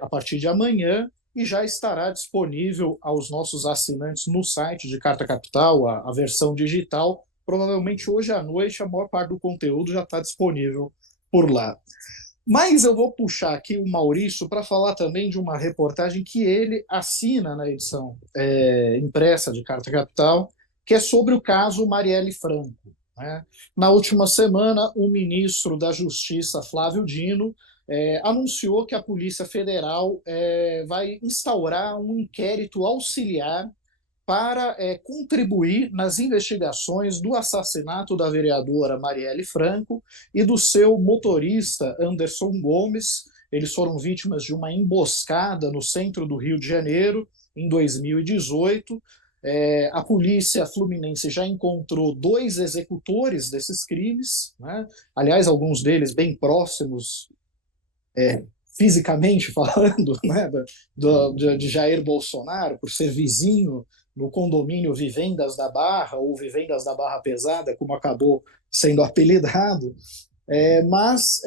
a partir de amanhã e já estará disponível aos nossos assinantes no site de Carta Capital, a versão digital. Provavelmente hoje à noite a maior parte do conteúdo já está disponível por lá. Mas eu vou puxar aqui o Maurício para falar também de uma reportagem que ele assina na edição impressa de Carta Capital, que é sobre o caso Marielle Franco. Né? Na última semana, o ministro da Justiça, Flávio Dino, anunciou que a Polícia Federal vai instaurar um inquérito auxiliar para contribuir nas investigações do assassinato da vereadora Marielle Franco e do seu motorista Anderson Gomes. Eles foram vítimas de uma emboscada no centro do Rio de Janeiro em 2018. A polícia fluminense já encontrou 2 executores desses crimes, né? Aliás, alguns deles bem próximos, fisicamente falando, né? de Jair Bolsonaro, por ser vizinho no condomínio Vivendas da Barra, ou Vivendas da Barra Pesada, como acabou sendo apelidado. Mas,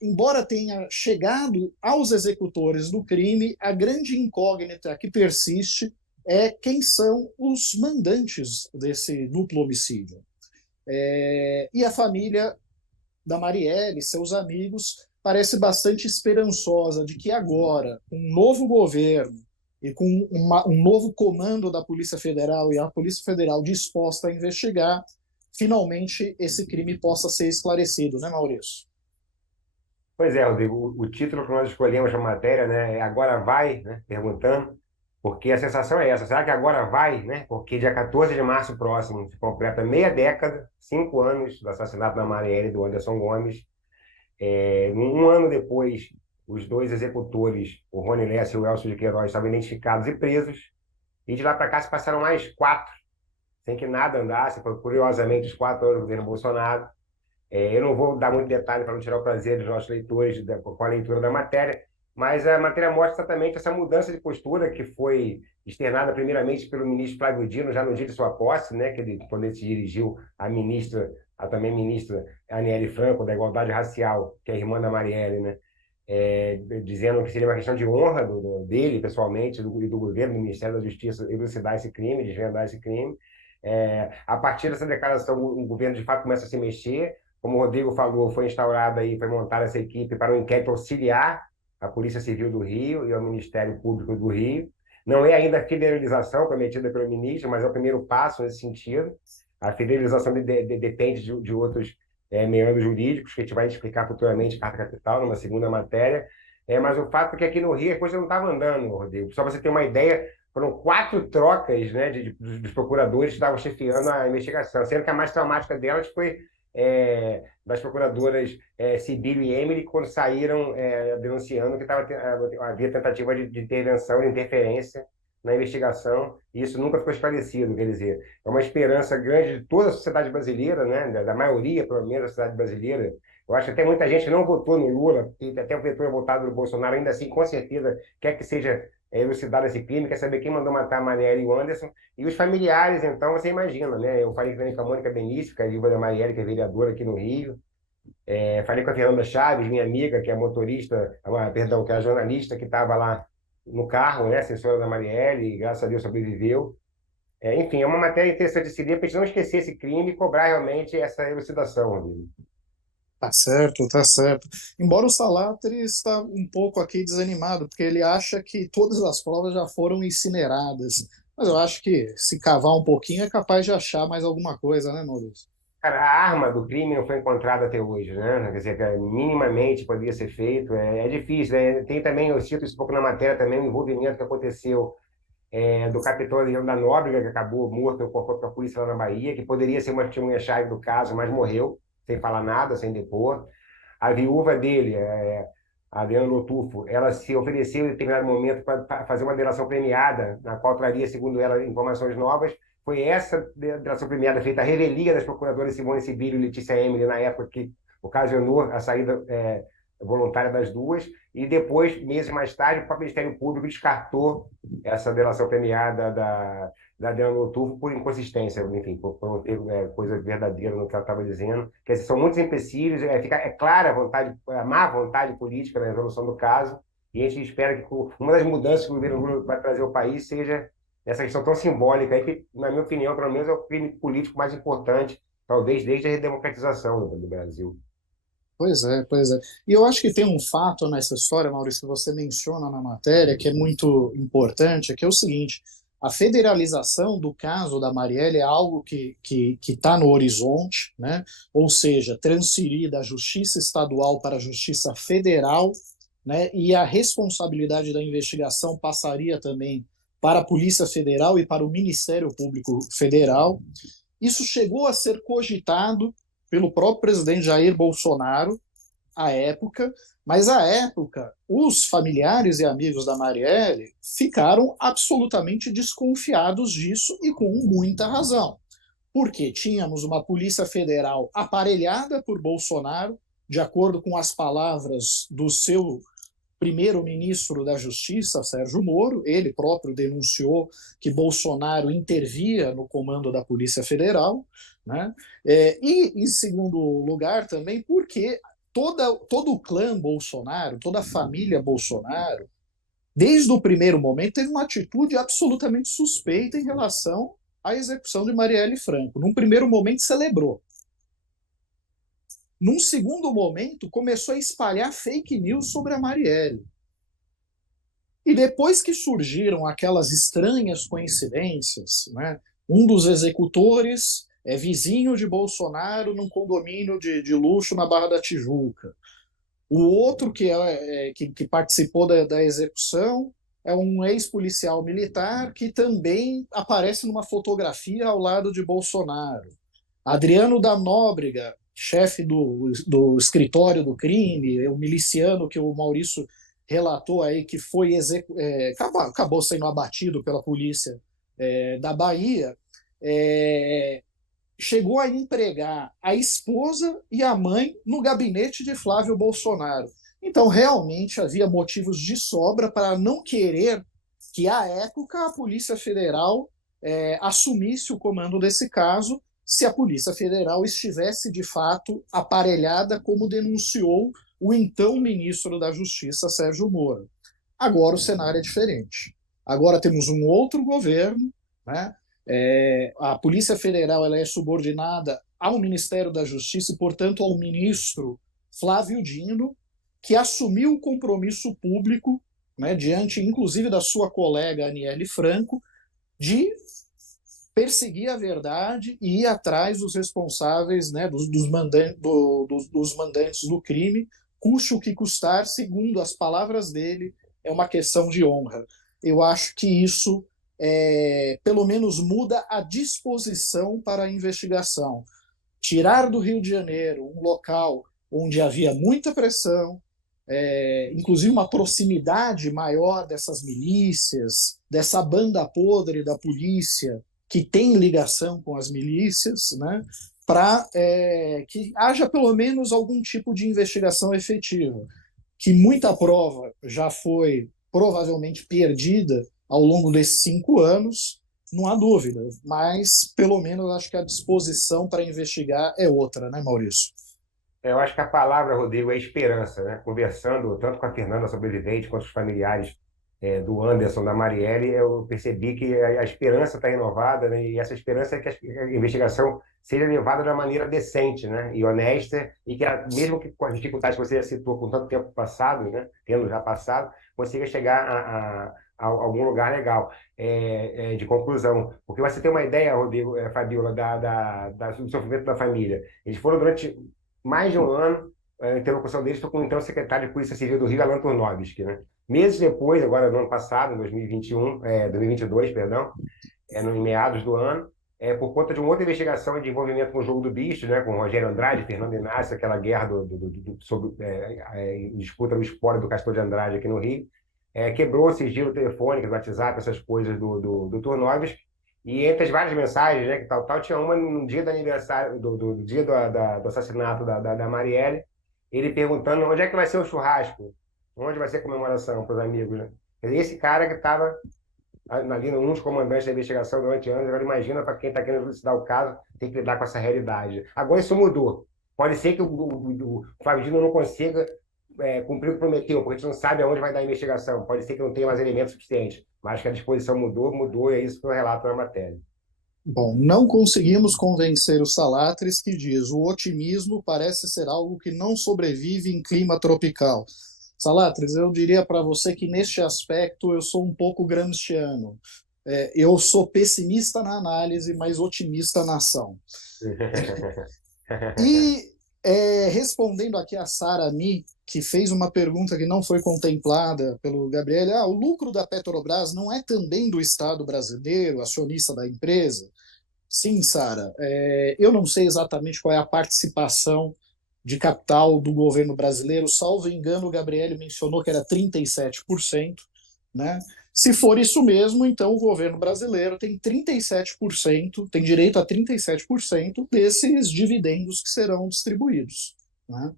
embora tenha chegado aos executores do crime, a grande incógnita que persiste é quem são os mandantes desse duplo homicídio. E a família da Marielle, seus amigos, parece bastante esperançosa de que agora, com um novo governo e com um novo comando da Polícia Federal e a Polícia Federal disposta a investigar, finalmente esse crime possa ser esclarecido, né, Maurício? Pois é, Rodrigo, o título que nós escolhemos para a matéria, né, é Agora Vai, né, perguntando, porque a sensação é essa, será que agora vai, né? Porque dia 14 de março próximo se completa meia década, 5 anos do assassinato da Marielle e do Anderson Gomes. Um ano depois, os 2 executores, o Rony Lessa e o Elcio de Queiroz, estavam identificados e presos, e de lá para cá se passaram mais 4, sem que nada andasse, curiosamente, os 4 anos do governo Bolsonaro. Eu não vou dar muito detalhe para não tirar o prazer dos nossos leitores com a leitura da matéria, mas a matéria mostra exatamente essa mudança de postura que foi externada primeiramente pelo ministro Flávio Dino, já no dia de sua posse, né, quando ele se dirigiu à ministra, a também ministra Aniele Franco, da Igualdade Racial, que é a irmã da Marielle, né, dizendo que seria uma questão de honra dele, pessoalmente, e do governo, do Ministério da Justiça, elucidar esse crime, desvendar esse crime. A partir dessa declaração, o governo de fato começa a se mexer. Como o Rodrigo falou, foi instaurada e foi montada essa equipe para um inquérito auxiliar à Polícia Civil do Rio e ao Ministério Público do Rio. Não é ainda a federalização prometida pelo ministro, mas é o primeiro passo nesse sentido. A federalização depende de outros meandros jurídicos, que a gente vai explicar futuramente em Carta Capital, numa segunda matéria. Mas o fato é que aqui no Rio a coisa não estava andando, Rodrigo. Só para você ter uma ideia, foram 4 trocas, né, dos procuradores que estavam chefiando a investigação, sendo que a mais traumática delas foi das procuradoras Sibílio e Emily, quando saíram denunciando que havia tentativa de intervenção, de interferência na investigação, e isso nunca ficou esclarecido. Quer dizer, é uma esperança grande de toda a sociedade brasileira, né, da maioria, pelo menos, da sociedade brasileira. Eu acho que até muita gente não votou no Lula, e até o vetor votado no Bolsonaro, ainda assim, com certeza, quer que seja elucidado esse crime, quer saber quem mandou matar a Marielle e o Anderson. E os familiares, então, você imagina, né? Eu falei também com a Mônica Benício, que é a viúva da Marielle, que é vereadora aqui no Rio. Falei com a Fernanda Chaves, minha amiga, que é motorista, perdão, que é a jornalista que estava lá no carro, né? Assessora da Marielle, e graças a Deus sobreviveu. Enfim, é uma matéria interessante de se ler, para a gente não esquecer esse crime e cobrar realmente essa elucidação, Rodrigo. Tá certo, tá certo. Embora o Salatri está um pouco aqui desanimado, porque ele acha que todas as provas já foram incineradas. Mas eu acho que se cavar um pouquinho é capaz de achar mais alguma coisa, né, Maurício? Cara, a arma do crime não foi encontrada até hoje, né? Quer dizer, minimamente poderia ser feito. É difícil, né? Tem também, eu cito isso um pouco na matéria também, o envolvimento que aconteceu do capitão Leandro da Nóbrega, que acabou morto por conta da polícia lá na Bahia, que poderia ser uma testemunha-chave do caso, mas morreu, sem falar nada, sem depor. A viúva dele, a Adriana Lotufo, ela se ofereceu em determinado momento para fazer uma delação premiada, na qual traria, segundo ela, informações novas. Foi essa delação premiada feita à revelia das procuradoras Simone Sibílio e Letícia Emily, na época que ocasionou a saída voluntária das duas, e depois, meses mais tarde, o próprio Ministério Público descartou essa delação premiada da Adriana Lotufo por inconsistência, enfim, por não ter coisa verdadeira no que ela estava dizendo. Quer dizer, são muitos empecilhos, é clara a má vontade política na resolução do caso, e a gente espera que uma das mudanças que o governo Lula vai trazer ao país seja essa questão tão simbólica, aí, que, na minha opinião, pelo menos, é o crime político mais importante, talvez desde a redemocratização do Brasil. Pois é, pois é. E eu acho que tem um fato nessa história, Maurício, que você menciona na matéria, que é muito importante, que é o seguinte: a federalização do caso da Marielle é algo que está no horizonte, né? Ou seja, transferir da Justiça Estadual para a Justiça Federal, né? E a responsabilidade da investigação passaria também para a Polícia Federal e para o Ministério Público Federal. Isso chegou a ser cogitado pelo próprio presidente Jair Bolsonaro, à época, mas à época os familiares e amigos da Marielle ficaram absolutamente desconfiados disso e com muita razão, porque tínhamos uma Polícia Federal aparelhada por Bolsonaro, de acordo com as palavras do seu primeiro-ministro da Justiça, Sérgio Moro. Ele próprio denunciou que Bolsonaro intervia no comando da Polícia Federal, né? E, em segundo lugar, também porque todo o clã Bolsonaro, toda a família Bolsonaro, desde o primeiro momento, teve uma atitude absolutamente suspeita em relação à execução de Marielle Franco. Num primeiro momento, celebrou. Num segundo momento, começou a espalhar fake news sobre a Marielle. E depois que surgiram aquelas estranhas coincidências, né, um dos executores é vizinho de Bolsonaro num condomínio de luxo na Barra da Tijuca. O outro que participou da execução é um ex-policial militar que também aparece numa fotografia ao lado de Bolsonaro. Adriano da Nóbrega, chefe do escritório do crime, o miliciano que o Maurício relatou aí, que foi acabou sendo abatido pela polícia da Bahia, chegou a empregar a esposa e a mãe no gabinete de Flávio Bolsonaro. Então, realmente havia motivos de sobra para não querer que, à época, a Polícia Federal assumisse o comando desse caso, se a Polícia Federal estivesse, de fato, aparelhada, como denunciou o então ministro da Justiça, Sérgio Moro. Agora o cenário é diferente. Agora temos um outro governo, né? A Polícia Federal ela é subordinada ao Ministério da Justiça e, portanto, ao ministro Flávio Dino, que assumiu o compromisso público, né, diante, inclusive, da sua colega Aniele Franco, de perseguir a verdade e ir atrás dos responsáveis, né, dos mandantes do crime, custe o que custar, segundo as palavras dele, é uma questão de honra. Eu acho que isso, pelo menos, muda a disposição para a investigação. Tirar do Rio de Janeiro um local onde havia muita pressão, inclusive uma proximidade maior dessas milícias, dessa banda podre da polícia, que tem ligação com as milícias, né, para que haja pelo menos algum tipo de investigação efetiva. Que muita prova já foi provavelmente perdida ao longo desses 5 anos, não há dúvida, mas pelo menos acho que a disposição para investigar é outra, né, Maurício? Eu acho que a palavra, Rodrigo, é esperança, né? Conversando tanto com a Fernanda sobrevivente quanto os familiares do Anderson, da Marielle, eu percebi que a esperança está renovada, né? E essa esperança é que a investigação seja levada de uma maneira decente, né? E honesta, e que, mesmo que com as dificuldades que você já citou com tanto tempo passado, né? Tendo já passado, consiga chegar a algum lugar legal de conclusão. Porque você tem uma ideia, Rodrigo, Fabiola, do sofrimento da família. Eles foram durante mais de um ano, a interlocução deles foi com o então secretário de Polícia Civil do Rio, Alan Turnovski, né? Meses depois, agora no ano passado, em 2022, perdão, em meados do ano, por conta de uma outra investigação de envolvimento com o jogo do bicho, né, com o Rogério Andrade, Fernando Inácio, aquela guerra sobre disputa do espólio do Castor de Andrade aqui no Rio, quebrou o sigilo telefônico, do WhatsApp, essas coisas do Turnovski, e entre as várias mensagens, né, que tal, tinha uma no dia do aniversário, do dia do assassinato da Marielle, ele perguntando onde é que vai ser o churrasco, onde vai ser a comemoração para os amigos, né? Quer dizer, esse cara que estava ali, um dos comandantes da investigação durante anos, agora imagina para quem está querendo elucidar o caso, tem que lidar com essa realidade. Agora isso mudou. Pode ser que o Flávio Dino não consiga cumprir o que prometeu, porque a gente não sabe aonde vai dar a investigação. Pode ser que não tenha mais elementos suficientes, mas que a disposição mudou, e é isso que eu relato na matéria. Bom, não conseguimos convencer o Salatres, que diz: o otimismo parece ser algo que não sobrevive em clima tropical. Salatres, eu diria para você que neste aspecto eu sou um pouco gramsciano. Eu sou pessimista na análise, mas otimista na ação. E respondendo aqui a Sara Mi, que fez uma pergunta que não foi contemplada pelo Gabriel, o lucro da Petrobras não é também do Estado brasileiro, acionista da empresa? Sim, Sara. Eu não sei exatamente qual é a participação de capital do governo brasileiro, salvo engano, o Gabriele mencionou que era 37%, né? Se for isso mesmo, então o governo brasileiro tem 37%, tem direito a 37% desses dividendos que serão distribuídos, né?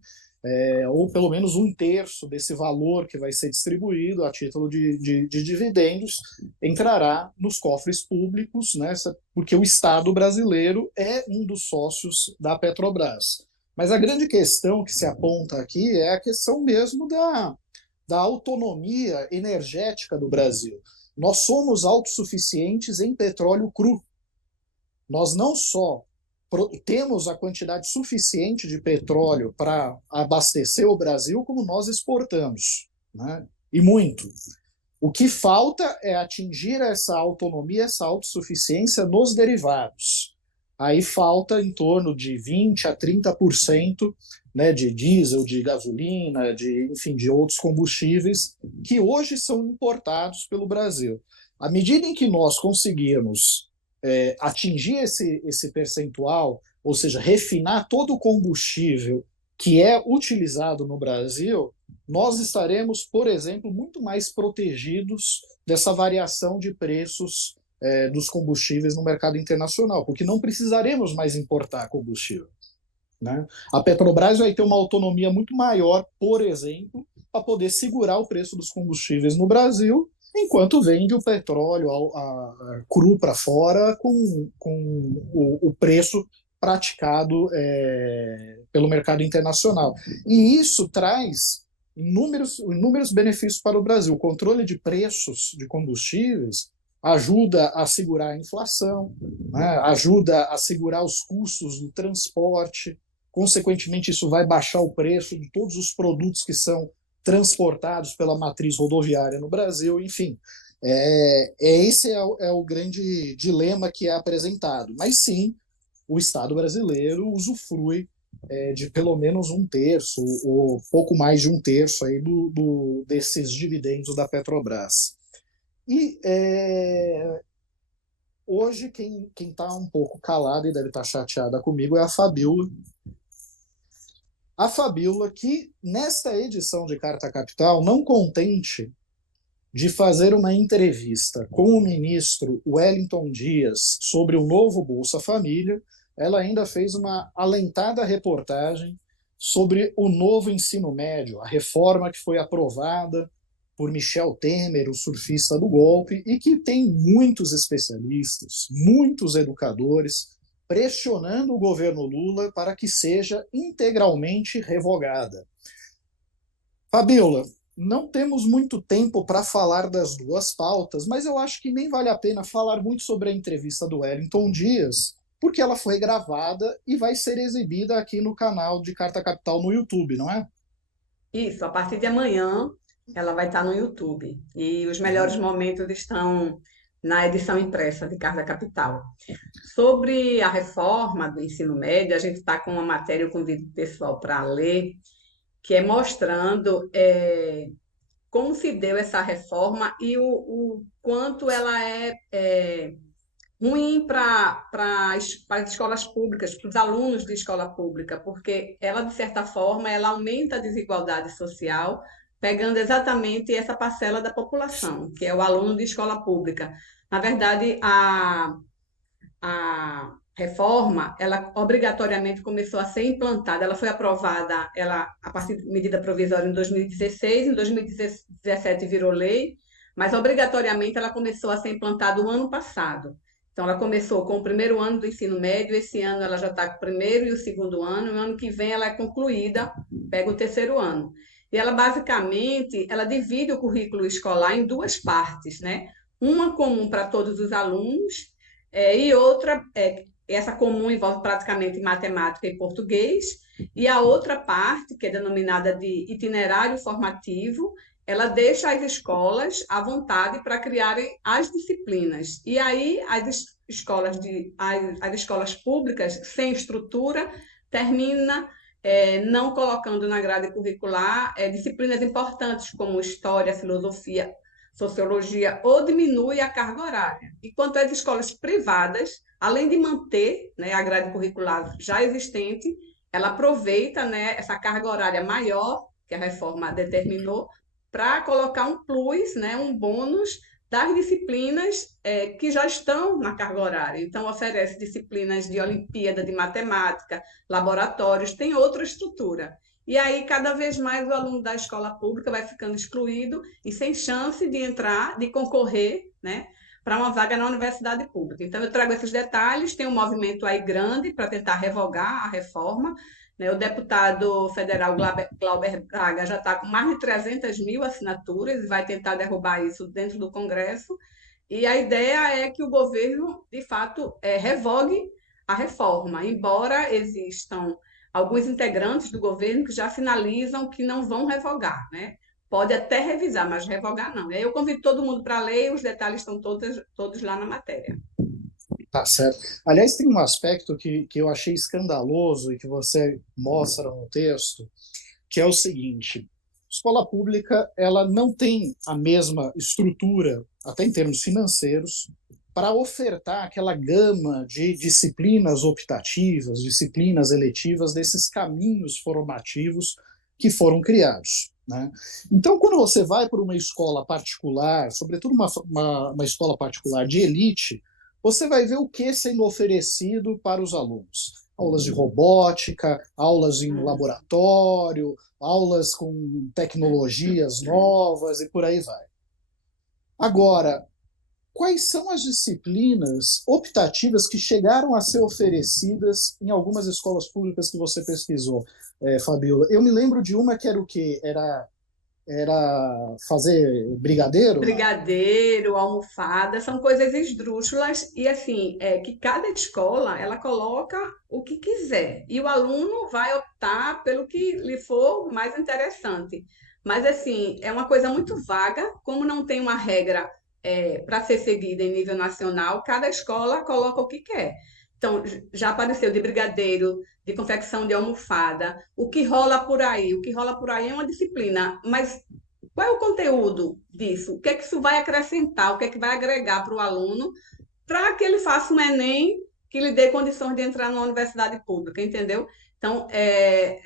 Ou pelo menos um terço desse valor que vai ser distribuído a título de dividendos entrará nos cofres públicos, né? Porque o Estado brasileiro é um dos sócios da Petrobras. Mas a grande questão que se aponta aqui é a questão mesmo da autonomia energética do Brasil. Nós somos autossuficientes em petróleo cru. Nós não só temos a quantidade suficiente de petróleo para abastecer o Brasil, como nós exportamos, né? E muito. O que falta é atingir essa autonomia, essa autossuficiência nos derivados. Aí falta em torno de 20% a 30%, né, de diesel, de gasolina, enfim, de outros combustíveis que hoje são importados pelo Brasil. À medida em que nós conseguirmos atingir esse percentual, ou seja, refinar todo o combustível que é utilizado no Brasil, nós estaremos, por exemplo, muito mais protegidos dessa variação de preços dos combustíveis no mercado internacional, porque não precisaremos mais importar combustível, né? A Petrobras vai ter uma autonomia muito maior, por exemplo, para poder segurar o preço dos combustíveis no Brasil, enquanto vende o petróleo cru para fora com o preço praticado pelo mercado internacional. E isso traz inúmeros benefícios para o Brasil. O controle de preços de combustíveis ajuda a segurar a inflação, né? Ajuda a segurar os custos do transporte. Consequentemente, isso vai baixar o preço de todos os produtos que transportados pela matriz rodoviária no Brasil. Enfim, esse é o grande dilema que é apresentado. Mas sim, o Estado brasileiro usufrui de pelo menos um terço, ou pouco mais de um terço aí desses dividendos da Petrobras. E hoje quem está um pouco calado e deve estar chateada comigo é a Fabíola. A Fabíola que, nesta edição de Carta Capital, não contente de fazer uma entrevista com o ministro Wellington Dias sobre o novo Bolsa Família, ela ainda fez uma alentada reportagem sobre o novo ensino médio, a reforma que foi aprovada por Michel Temer, o surfista do golpe, e que tem muitos especialistas, muitos educadores, pressionando o governo Lula para que seja integralmente revogada. Fabíola, não temos muito tempo para falar das duas pautas, mas eu acho que nem vale a pena falar muito sobre a entrevista do Wellington Dias, porque ela foi gravada e vai ser exibida aqui no canal de Carta Capital no YouTube, não é? Isso, a partir de amanhã ela vai estar no YouTube. E os melhores momentos estão na edição impressa de Carta Capital. Sobre a reforma do ensino médio, a gente está com uma matéria, eu convido o pessoal para ler, que é mostrando como se deu essa reforma e o quanto ela é ruim para as escolas públicas, para os alunos de escola pública, porque ela, de certa forma, ela aumenta a desigualdade social, pegando exatamente essa parcela da população, que é o aluno de escola pública. Na verdade, a reforma, ela obrigatoriamente começou a ser implantada, ela foi aprovada, a partir de medida provisória em 2016, em 2017 virou lei, mas obrigatoriamente ela começou a ser implantada o ano passado. Então, ela começou com o primeiro ano do ensino médio, esse ano ela já está com o primeiro e o segundo ano, e no ano que vem ela é concluída, pega o terceiro ano. E ela, basicamente, ela divide o currículo escolar em duas partes, né? Uma comum para todos os alunos, e outra, essa comum envolve praticamente matemática e português, e a outra parte, que é denominada de itinerário formativo, ela deixa as escolas à vontade para criarem as disciplinas. E aí as escolas públicas, sem estrutura, termina não colocando na grade curricular disciplinas importantes como história, filosofia, sociologia, ou diminui a carga horária. Enquanto as escolas privadas, além de manter, né, a grade curricular já existente, ela aproveita, né, essa carga horária maior que a reforma determinou para colocar um plus, né, um bônus das disciplinas que já estão na carga horária. Então, oferece disciplinas de Olimpíada, de matemática, laboratórios, tem outra estrutura. E aí, cada vez mais, o aluno da escola pública vai ficando excluído e sem chance de entrar, de concorrer, né, para uma vaga na universidade pública. Então, eu trago esses detalhes, tem um movimento aí grande para tentar revogar a reforma, né? O deputado federal Glauber Braga já está com mais de 300 mil assinaturas e vai tentar derrubar isso dentro do Congresso. E a ideia é que o governo, de fato, revogue a reforma, embora existam alguns integrantes do governo que já sinalizam que não vão revogar, né? Pode até revisar, mas revogar não. E aí eu convido todo mundo para ler, os detalhes estão todos lá na matéria. Tá certo. Aliás, tem um aspecto que eu achei escandaloso e que você mostra no texto, que é o seguinte: escola pública ela não tem a mesma estrutura, até em termos financeiros, para ofertar aquela gama de disciplinas optativas, disciplinas eletivas, desses caminhos formativos que foram criados. Né? Então, quando você vai para uma escola particular, sobretudo uma escola particular de elite, você vai ver o que sendo oferecido para os alunos. Aulas de robótica, aulas em laboratório, aulas com tecnologias novas e por aí vai. Agora, quais são as disciplinas optativas que chegaram a ser oferecidas em algumas escolas públicas que você pesquisou, Fabiola? Eu me lembro de uma que era o quê? Era fazer brigadeiro? Brigadeiro, almofada, são coisas esdrúxulas e assim, que cada escola ela coloca o que quiser e o aluno vai optar pelo que lhe for mais interessante. Mas assim, é uma coisa muito vaga, como não tem uma regra para ser seguida em nível nacional, cada escola coloca o que quer. Então, já apareceu de brigadeiro, de confecção de almofada, o que rola por aí? O que rola por aí é uma disciplina, mas qual é o conteúdo disso? O que é que isso vai acrescentar? O que é que vai agregar para o aluno para que ele faça um Enem que lhe dê condições de entrar numa universidade pública, entendeu? Então,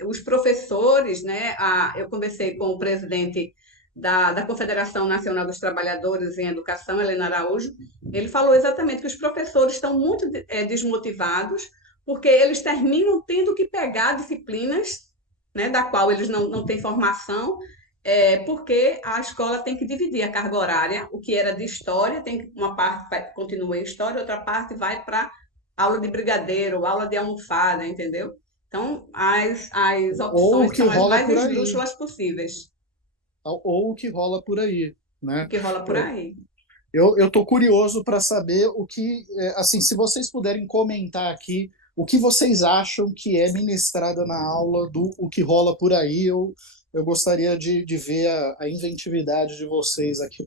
os professores, né? Eu conversei com o presidente da Confederação Nacional dos Trabalhadores em Educação, Helena Araújo, ele falou exatamente que os professores estão muito desmotivados porque eles terminam tendo que pegar disciplinas, né, da qual eles não têm formação, porque a escola tem que dividir a carga horária, o que era de história, uma parte continua em história, outra parte vai para aula de brigadeiro, aula de almofada, entendeu? Então, as Ou o opções que são as rola mais por aí. esdrúxulas possíveis, Ou o que rola por aí. o Né? que rola por aí. Eu estou curioso para saber o que, assim, se vocês puderem comentar aqui o que vocês acham que é ministrada na aula do o que rola por aí. Eu gostaria de ver a inventividade de vocês aqui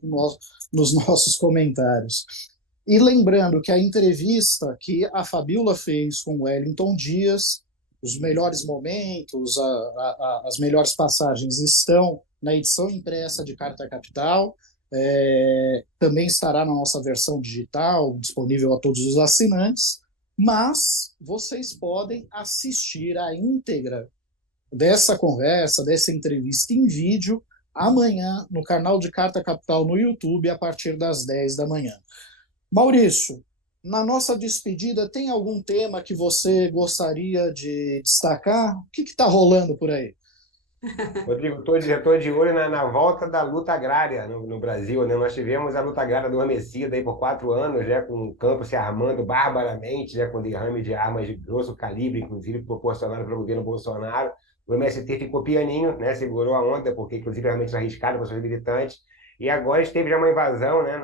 nos nossos comentários. E lembrando que a entrevista que a Fabiola fez com o Wellington Dias, os melhores momentos, as melhores passagens estão na edição impressa de Carta Capital. Também estará na nossa versão digital, disponível a todos os assinantes, mas vocês podem assistir a íntegra dessa conversa, dessa entrevista em vídeo, amanhã no canal de Carta Capital no YouTube, a partir das 10 da manhã. Maurício, na nossa despedida, tem algum tema que você gostaria de destacar? O que está rolando por aí? Rodrigo, estou de olho na volta da luta agrária no Brasil, né? Nós tivemos a luta agrária adormecida aí por 4 anos, né? Com o campo se armando barbaramente, né? Com derrame de armas de grosso calibre, inclusive proporcionado pelo governo Bolsonaro. O MST ficou pianinho, né? Segurou a onda, porque inclusive realmente arriscado para seus militantes. E agora teve já uma invasão, né?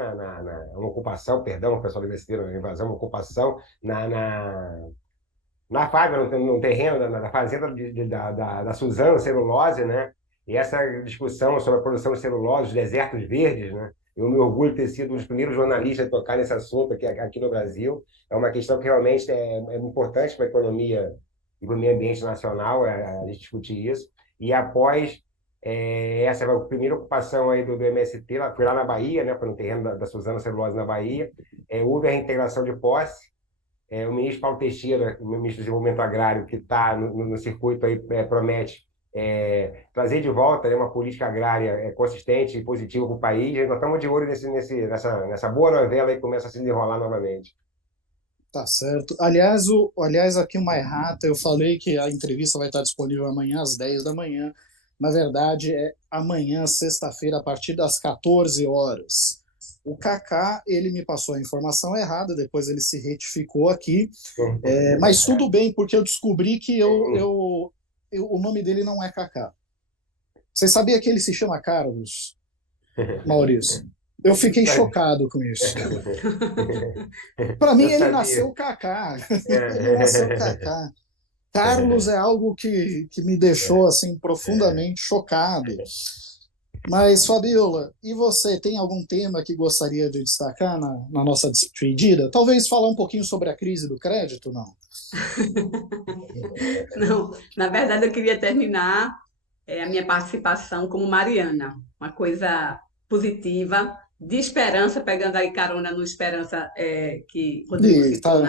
Uma ocupação, perdão, o pessoal do MST, uma invasão, uma ocupação na fábrica, no terreno, na fazenda da Suzano Celulose, né? E essa discussão sobre a produção de celulose, os desertos verdes, né? Eu me orgulho de ter sido um dos primeiros jornalistas a tocar nesse assunto aqui no Brasil. É uma questão que realmente é importante para a economia e para o meio ambiente nacional, a gente discutir isso. E após essa primeira ocupação aí do MST, foi lá na Bahia, né? Foi no terreno da Suzano Celulose na Bahia, houve a reintegração de posse, O ministro Paulo Teixeira, o ministro do Desenvolvimento Agrário, que está no circuito aí, promete trazer de volta, né, uma política agrária consistente e positiva para o país. Nós estamos de olho nessa boa novela aí que começa a se desenrolar novamente. Tá certo. Aliás, aqui uma errata, eu falei que a entrevista vai estar disponível amanhã às 10 da manhã. Na verdade, é amanhã, sexta-feira, a partir das 14 horas. O Kaká, ele me passou a informação errada, depois ele se retificou aqui. Mas tudo bem, porque eu descobri que o nome dele não é Kaká. Você sabia que ele se chama Carlos, Maurício? Eu fiquei chocado com isso. Para mim, ele nasceu Kaká. Ele nasceu Kaká. Carlos é algo que me deixou assim profundamente chocado. Mas, Fabiola, e você tem algum tema que gostaria de destacar na nossa despedida? Talvez falar um pouquinho sobre a crise do crédito, não? Não, na verdade eu queria terminar a minha participação como Mariana, uma coisa positiva, de esperança, pegando aí carona no Esperança que Rodrigo Ih, citou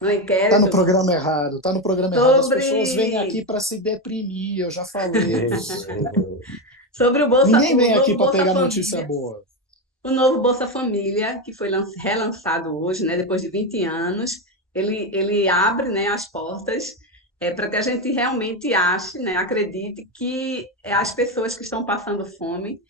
no inquérito. no programa errado, tá no programa errado. As pessoas vêm aqui para se deprimir, eu já falei. Sobre Ninguém vem o aqui novo para Bolsa pegar Família, notícia boa. o novo Bolsa Família, que foi relançado hoje, né, depois de 20 anos, ele abre, né, as portas para que a gente realmente ache, né, acredite que as pessoas que estão passando fome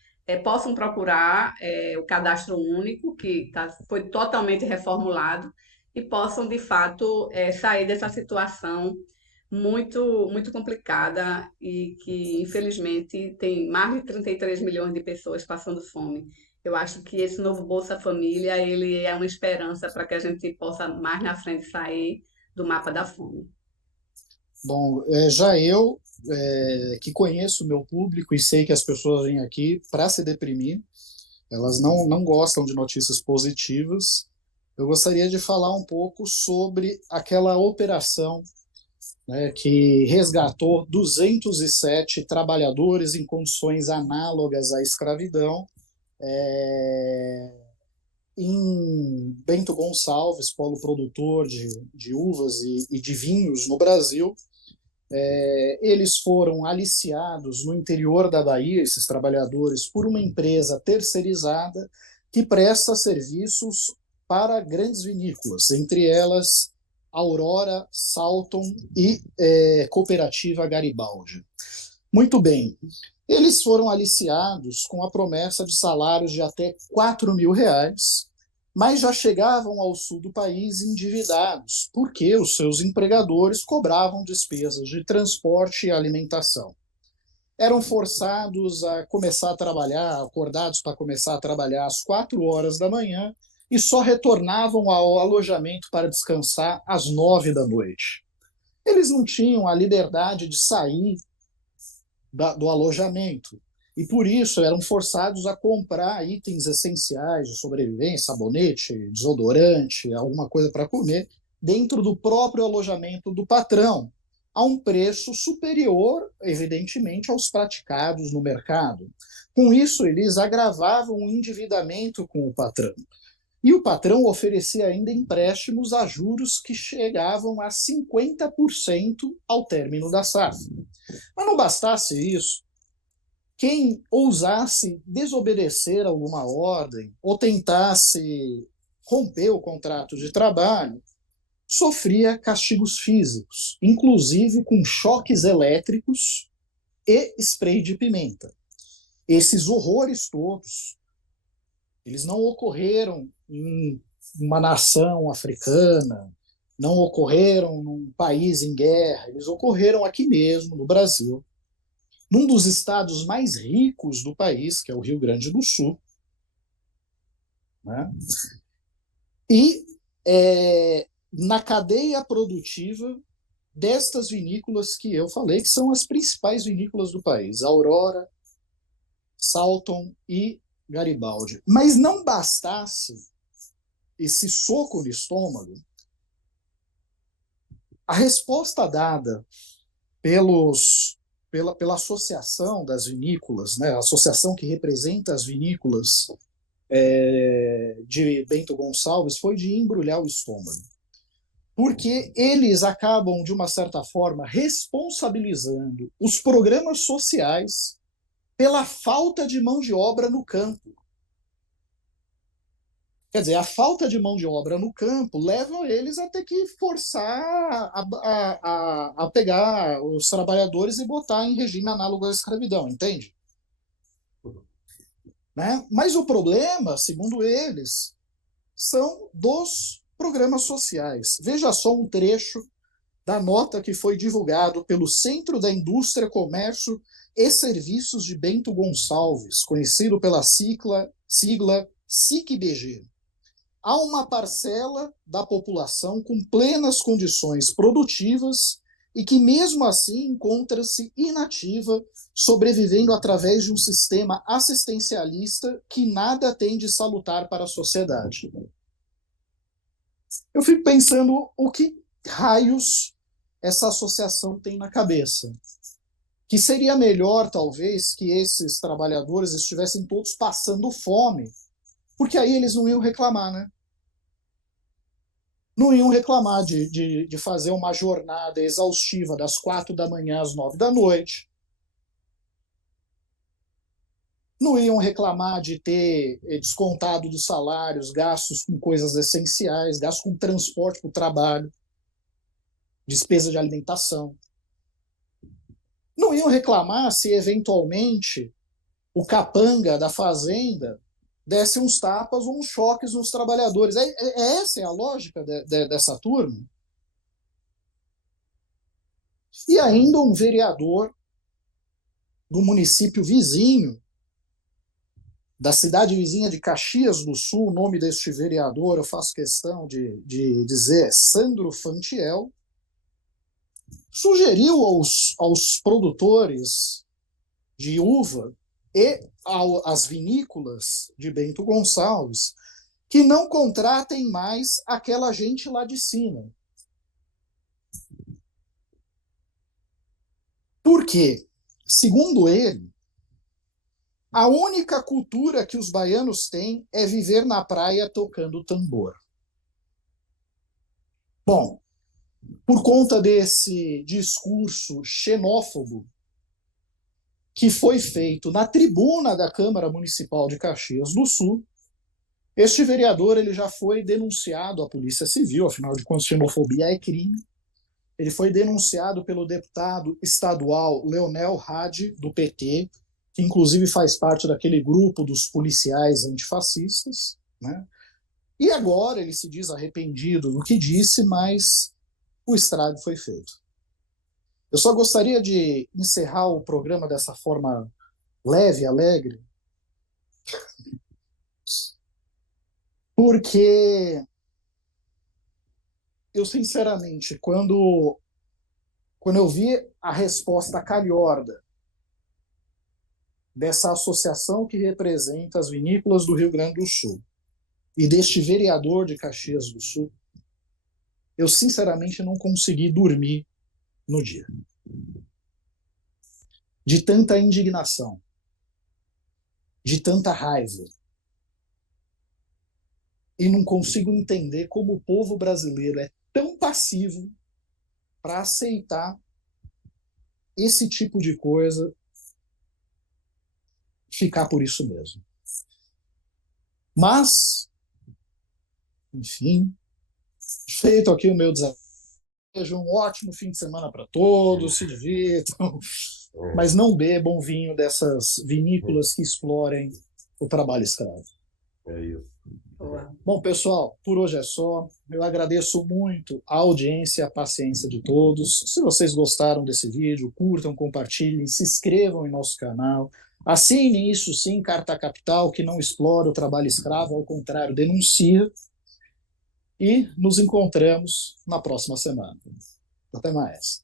possam procurar o cadastro único, que foi totalmente reformulado, e possam, de fato, sair dessa situação muito, muito complicada e que, infelizmente, tem mais de 33 milhões de pessoas passando fome. Eu acho que esse novo Bolsa Família, ele é uma esperança para que a gente possa mais na frente sair do mapa da fome. Bom, já eu, que conheço o meu público e sei que as pessoas vêm aqui para se deprimir, elas não gostam de notícias positivas. Eu gostaria de falar um pouco sobre aquela operação, né, que resgatou 207 trabalhadores em condições análogas à escravidão, em Bento Gonçalves, polo produtor de uvas e de vinhos no Brasil. Eles foram aliciados no interior da Bahia, esses trabalhadores, por uma empresa terceirizada que presta serviços para grandes vinícolas, entre elas Aurora, Salton e Cooperativa Garibaldi. Muito bem, eles foram aliciados com a promessa de salários de até R$ 4.000, mas já chegavam ao sul do país endividados, porque os seus empregadores cobravam despesas de transporte e alimentação. Eram forçados a começar a trabalhar, acordados para começar a trabalhar às 4 horas da manhã, e só retornavam ao alojamento para descansar às 9 da noite. Eles não tinham a liberdade de sair do alojamento, e por isso eram forçados a comprar itens essenciais de sobrevivência, sabonete, desodorante, alguma coisa para comer, dentro do próprio alojamento do patrão, a um preço superior, evidentemente, aos praticados no mercado. Com isso, eles agravavam o endividamento com o patrão. E o patrão oferecia ainda empréstimos a juros que chegavam a 50% ao término da safra. Mas não bastasse isso, quem ousasse desobedecer alguma ordem ou tentasse romper o contrato de trabalho sofria castigos físicos, inclusive com choques elétricos e spray de pimenta. Esses horrores todos, eles não ocorreram em uma nação africana, não ocorreram num país em guerra, eles ocorreram aqui mesmo, no Brasil, num dos estados mais ricos do país, que é o Rio Grande do Sul. Né? E na cadeia produtiva destas vinícolas que eu falei, que são as principais vinícolas do país, Aurora, Salton e Garibaldi. Mas não bastasse esse soco no estômago, a resposta dada pela associação das vinícolas, né, a associação que representa as vinícolas de Bento Gonçalves, foi de embrulhar o estômago. porque eles acabam, de uma certa forma, responsabilizando os programas sociais pela falta de mão de obra no campo. Quer dizer, a falta de mão de obra no campo leva eles a ter que forçar a pegar os trabalhadores e botar em regime análogo à escravidão, entende? Né? Mas o problema, segundo eles, são dos programas sociais. Veja só um trecho da nota que foi divulgado pelo Centro da Indústria, Comércio e Serviços de Bento Gonçalves, conhecido pela sigla SIC-BG. Há uma parcela da população com plenas condições produtivas e que, mesmo assim, encontra-se inativa, sobrevivendo através de um sistema assistencialista que nada tem de salutar para a sociedade. Eu fico pensando o que raios essa associação tem na cabeça. Que seria melhor, talvez, que esses trabalhadores estivessem todos passando fome, porque aí eles não iam reclamar, né? Não iam reclamar de fazer uma jornada exaustiva das 4 da manhã às 9 da noite. Não iam reclamar de ter descontado dos salários gastos com coisas essenciais, gastos com transporte para o trabalho, despesa de alimentação. Não iam reclamar se, eventualmente, o capanga da fazenda desse uns tapas ou uns choques nos trabalhadores. Essa é a lógica dessa turma? E ainda um vereador do município vizinho, da cidade vizinha de Caxias do Sul, o nome deste vereador, eu faço questão de dizer, Sandro Fantiel, sugeriu aos produtores de uva e às vinícolas de Bento Gonçalves que não contratem mais aquela gente lá de cima. Por quê? Segundo ele, a única cultura que os baianos têm é viver na praia tocando tambor. Bom, por conta desse discurso xenófobo que foi feito na tribuna da Câmara Municipal de Caxias do Sul, este vereador ele já foi denunciado à Polícia Civil, afinal de contas, xenofobia é crime. Ele foi denunciado pelo deputado estadual Leonel Hadi, do PT, que inclusive faz parte daquele grupo dos policiais antifascistas, né? E agora ele se diz arrependido do que disse, mas o estrago foi feito. Eu só gostaria de encerrar o programa dessa forma leve, alegre, porque eu, sinceramente, quando eu vi a resposta calhorda dessa associação que representa as vinícolas do Rio Grande do Sul e deste vereador de Caxias do Sul, eu, sinceramente, não consegui dormir no dia. De tanta indignação, de tanta raiva. E não consigo entender como o povo brasileiro é tão passivo para aceitar esse tipo de coisa, ficar por isso mesmo. Mas, enfim, feito aqui o meu desafio, um ótimo fim de semana para todos, se divirtam, mas não bebam vinho dessas vinícolas que explorem o trabalho escravo. É isso. Bom, pessoal, por hoje é só. Eu agradeço muito a audiência e a paciência de todos. Se vocês gostaram desse vídeo, curtam, compartilhem, se inscrevam em nosso canal. Assinem isso sim, Carta Capital, que não explora o trabalho escravo, ao contrário, denuncia. E nos encontramos na próxima semana. Até mais.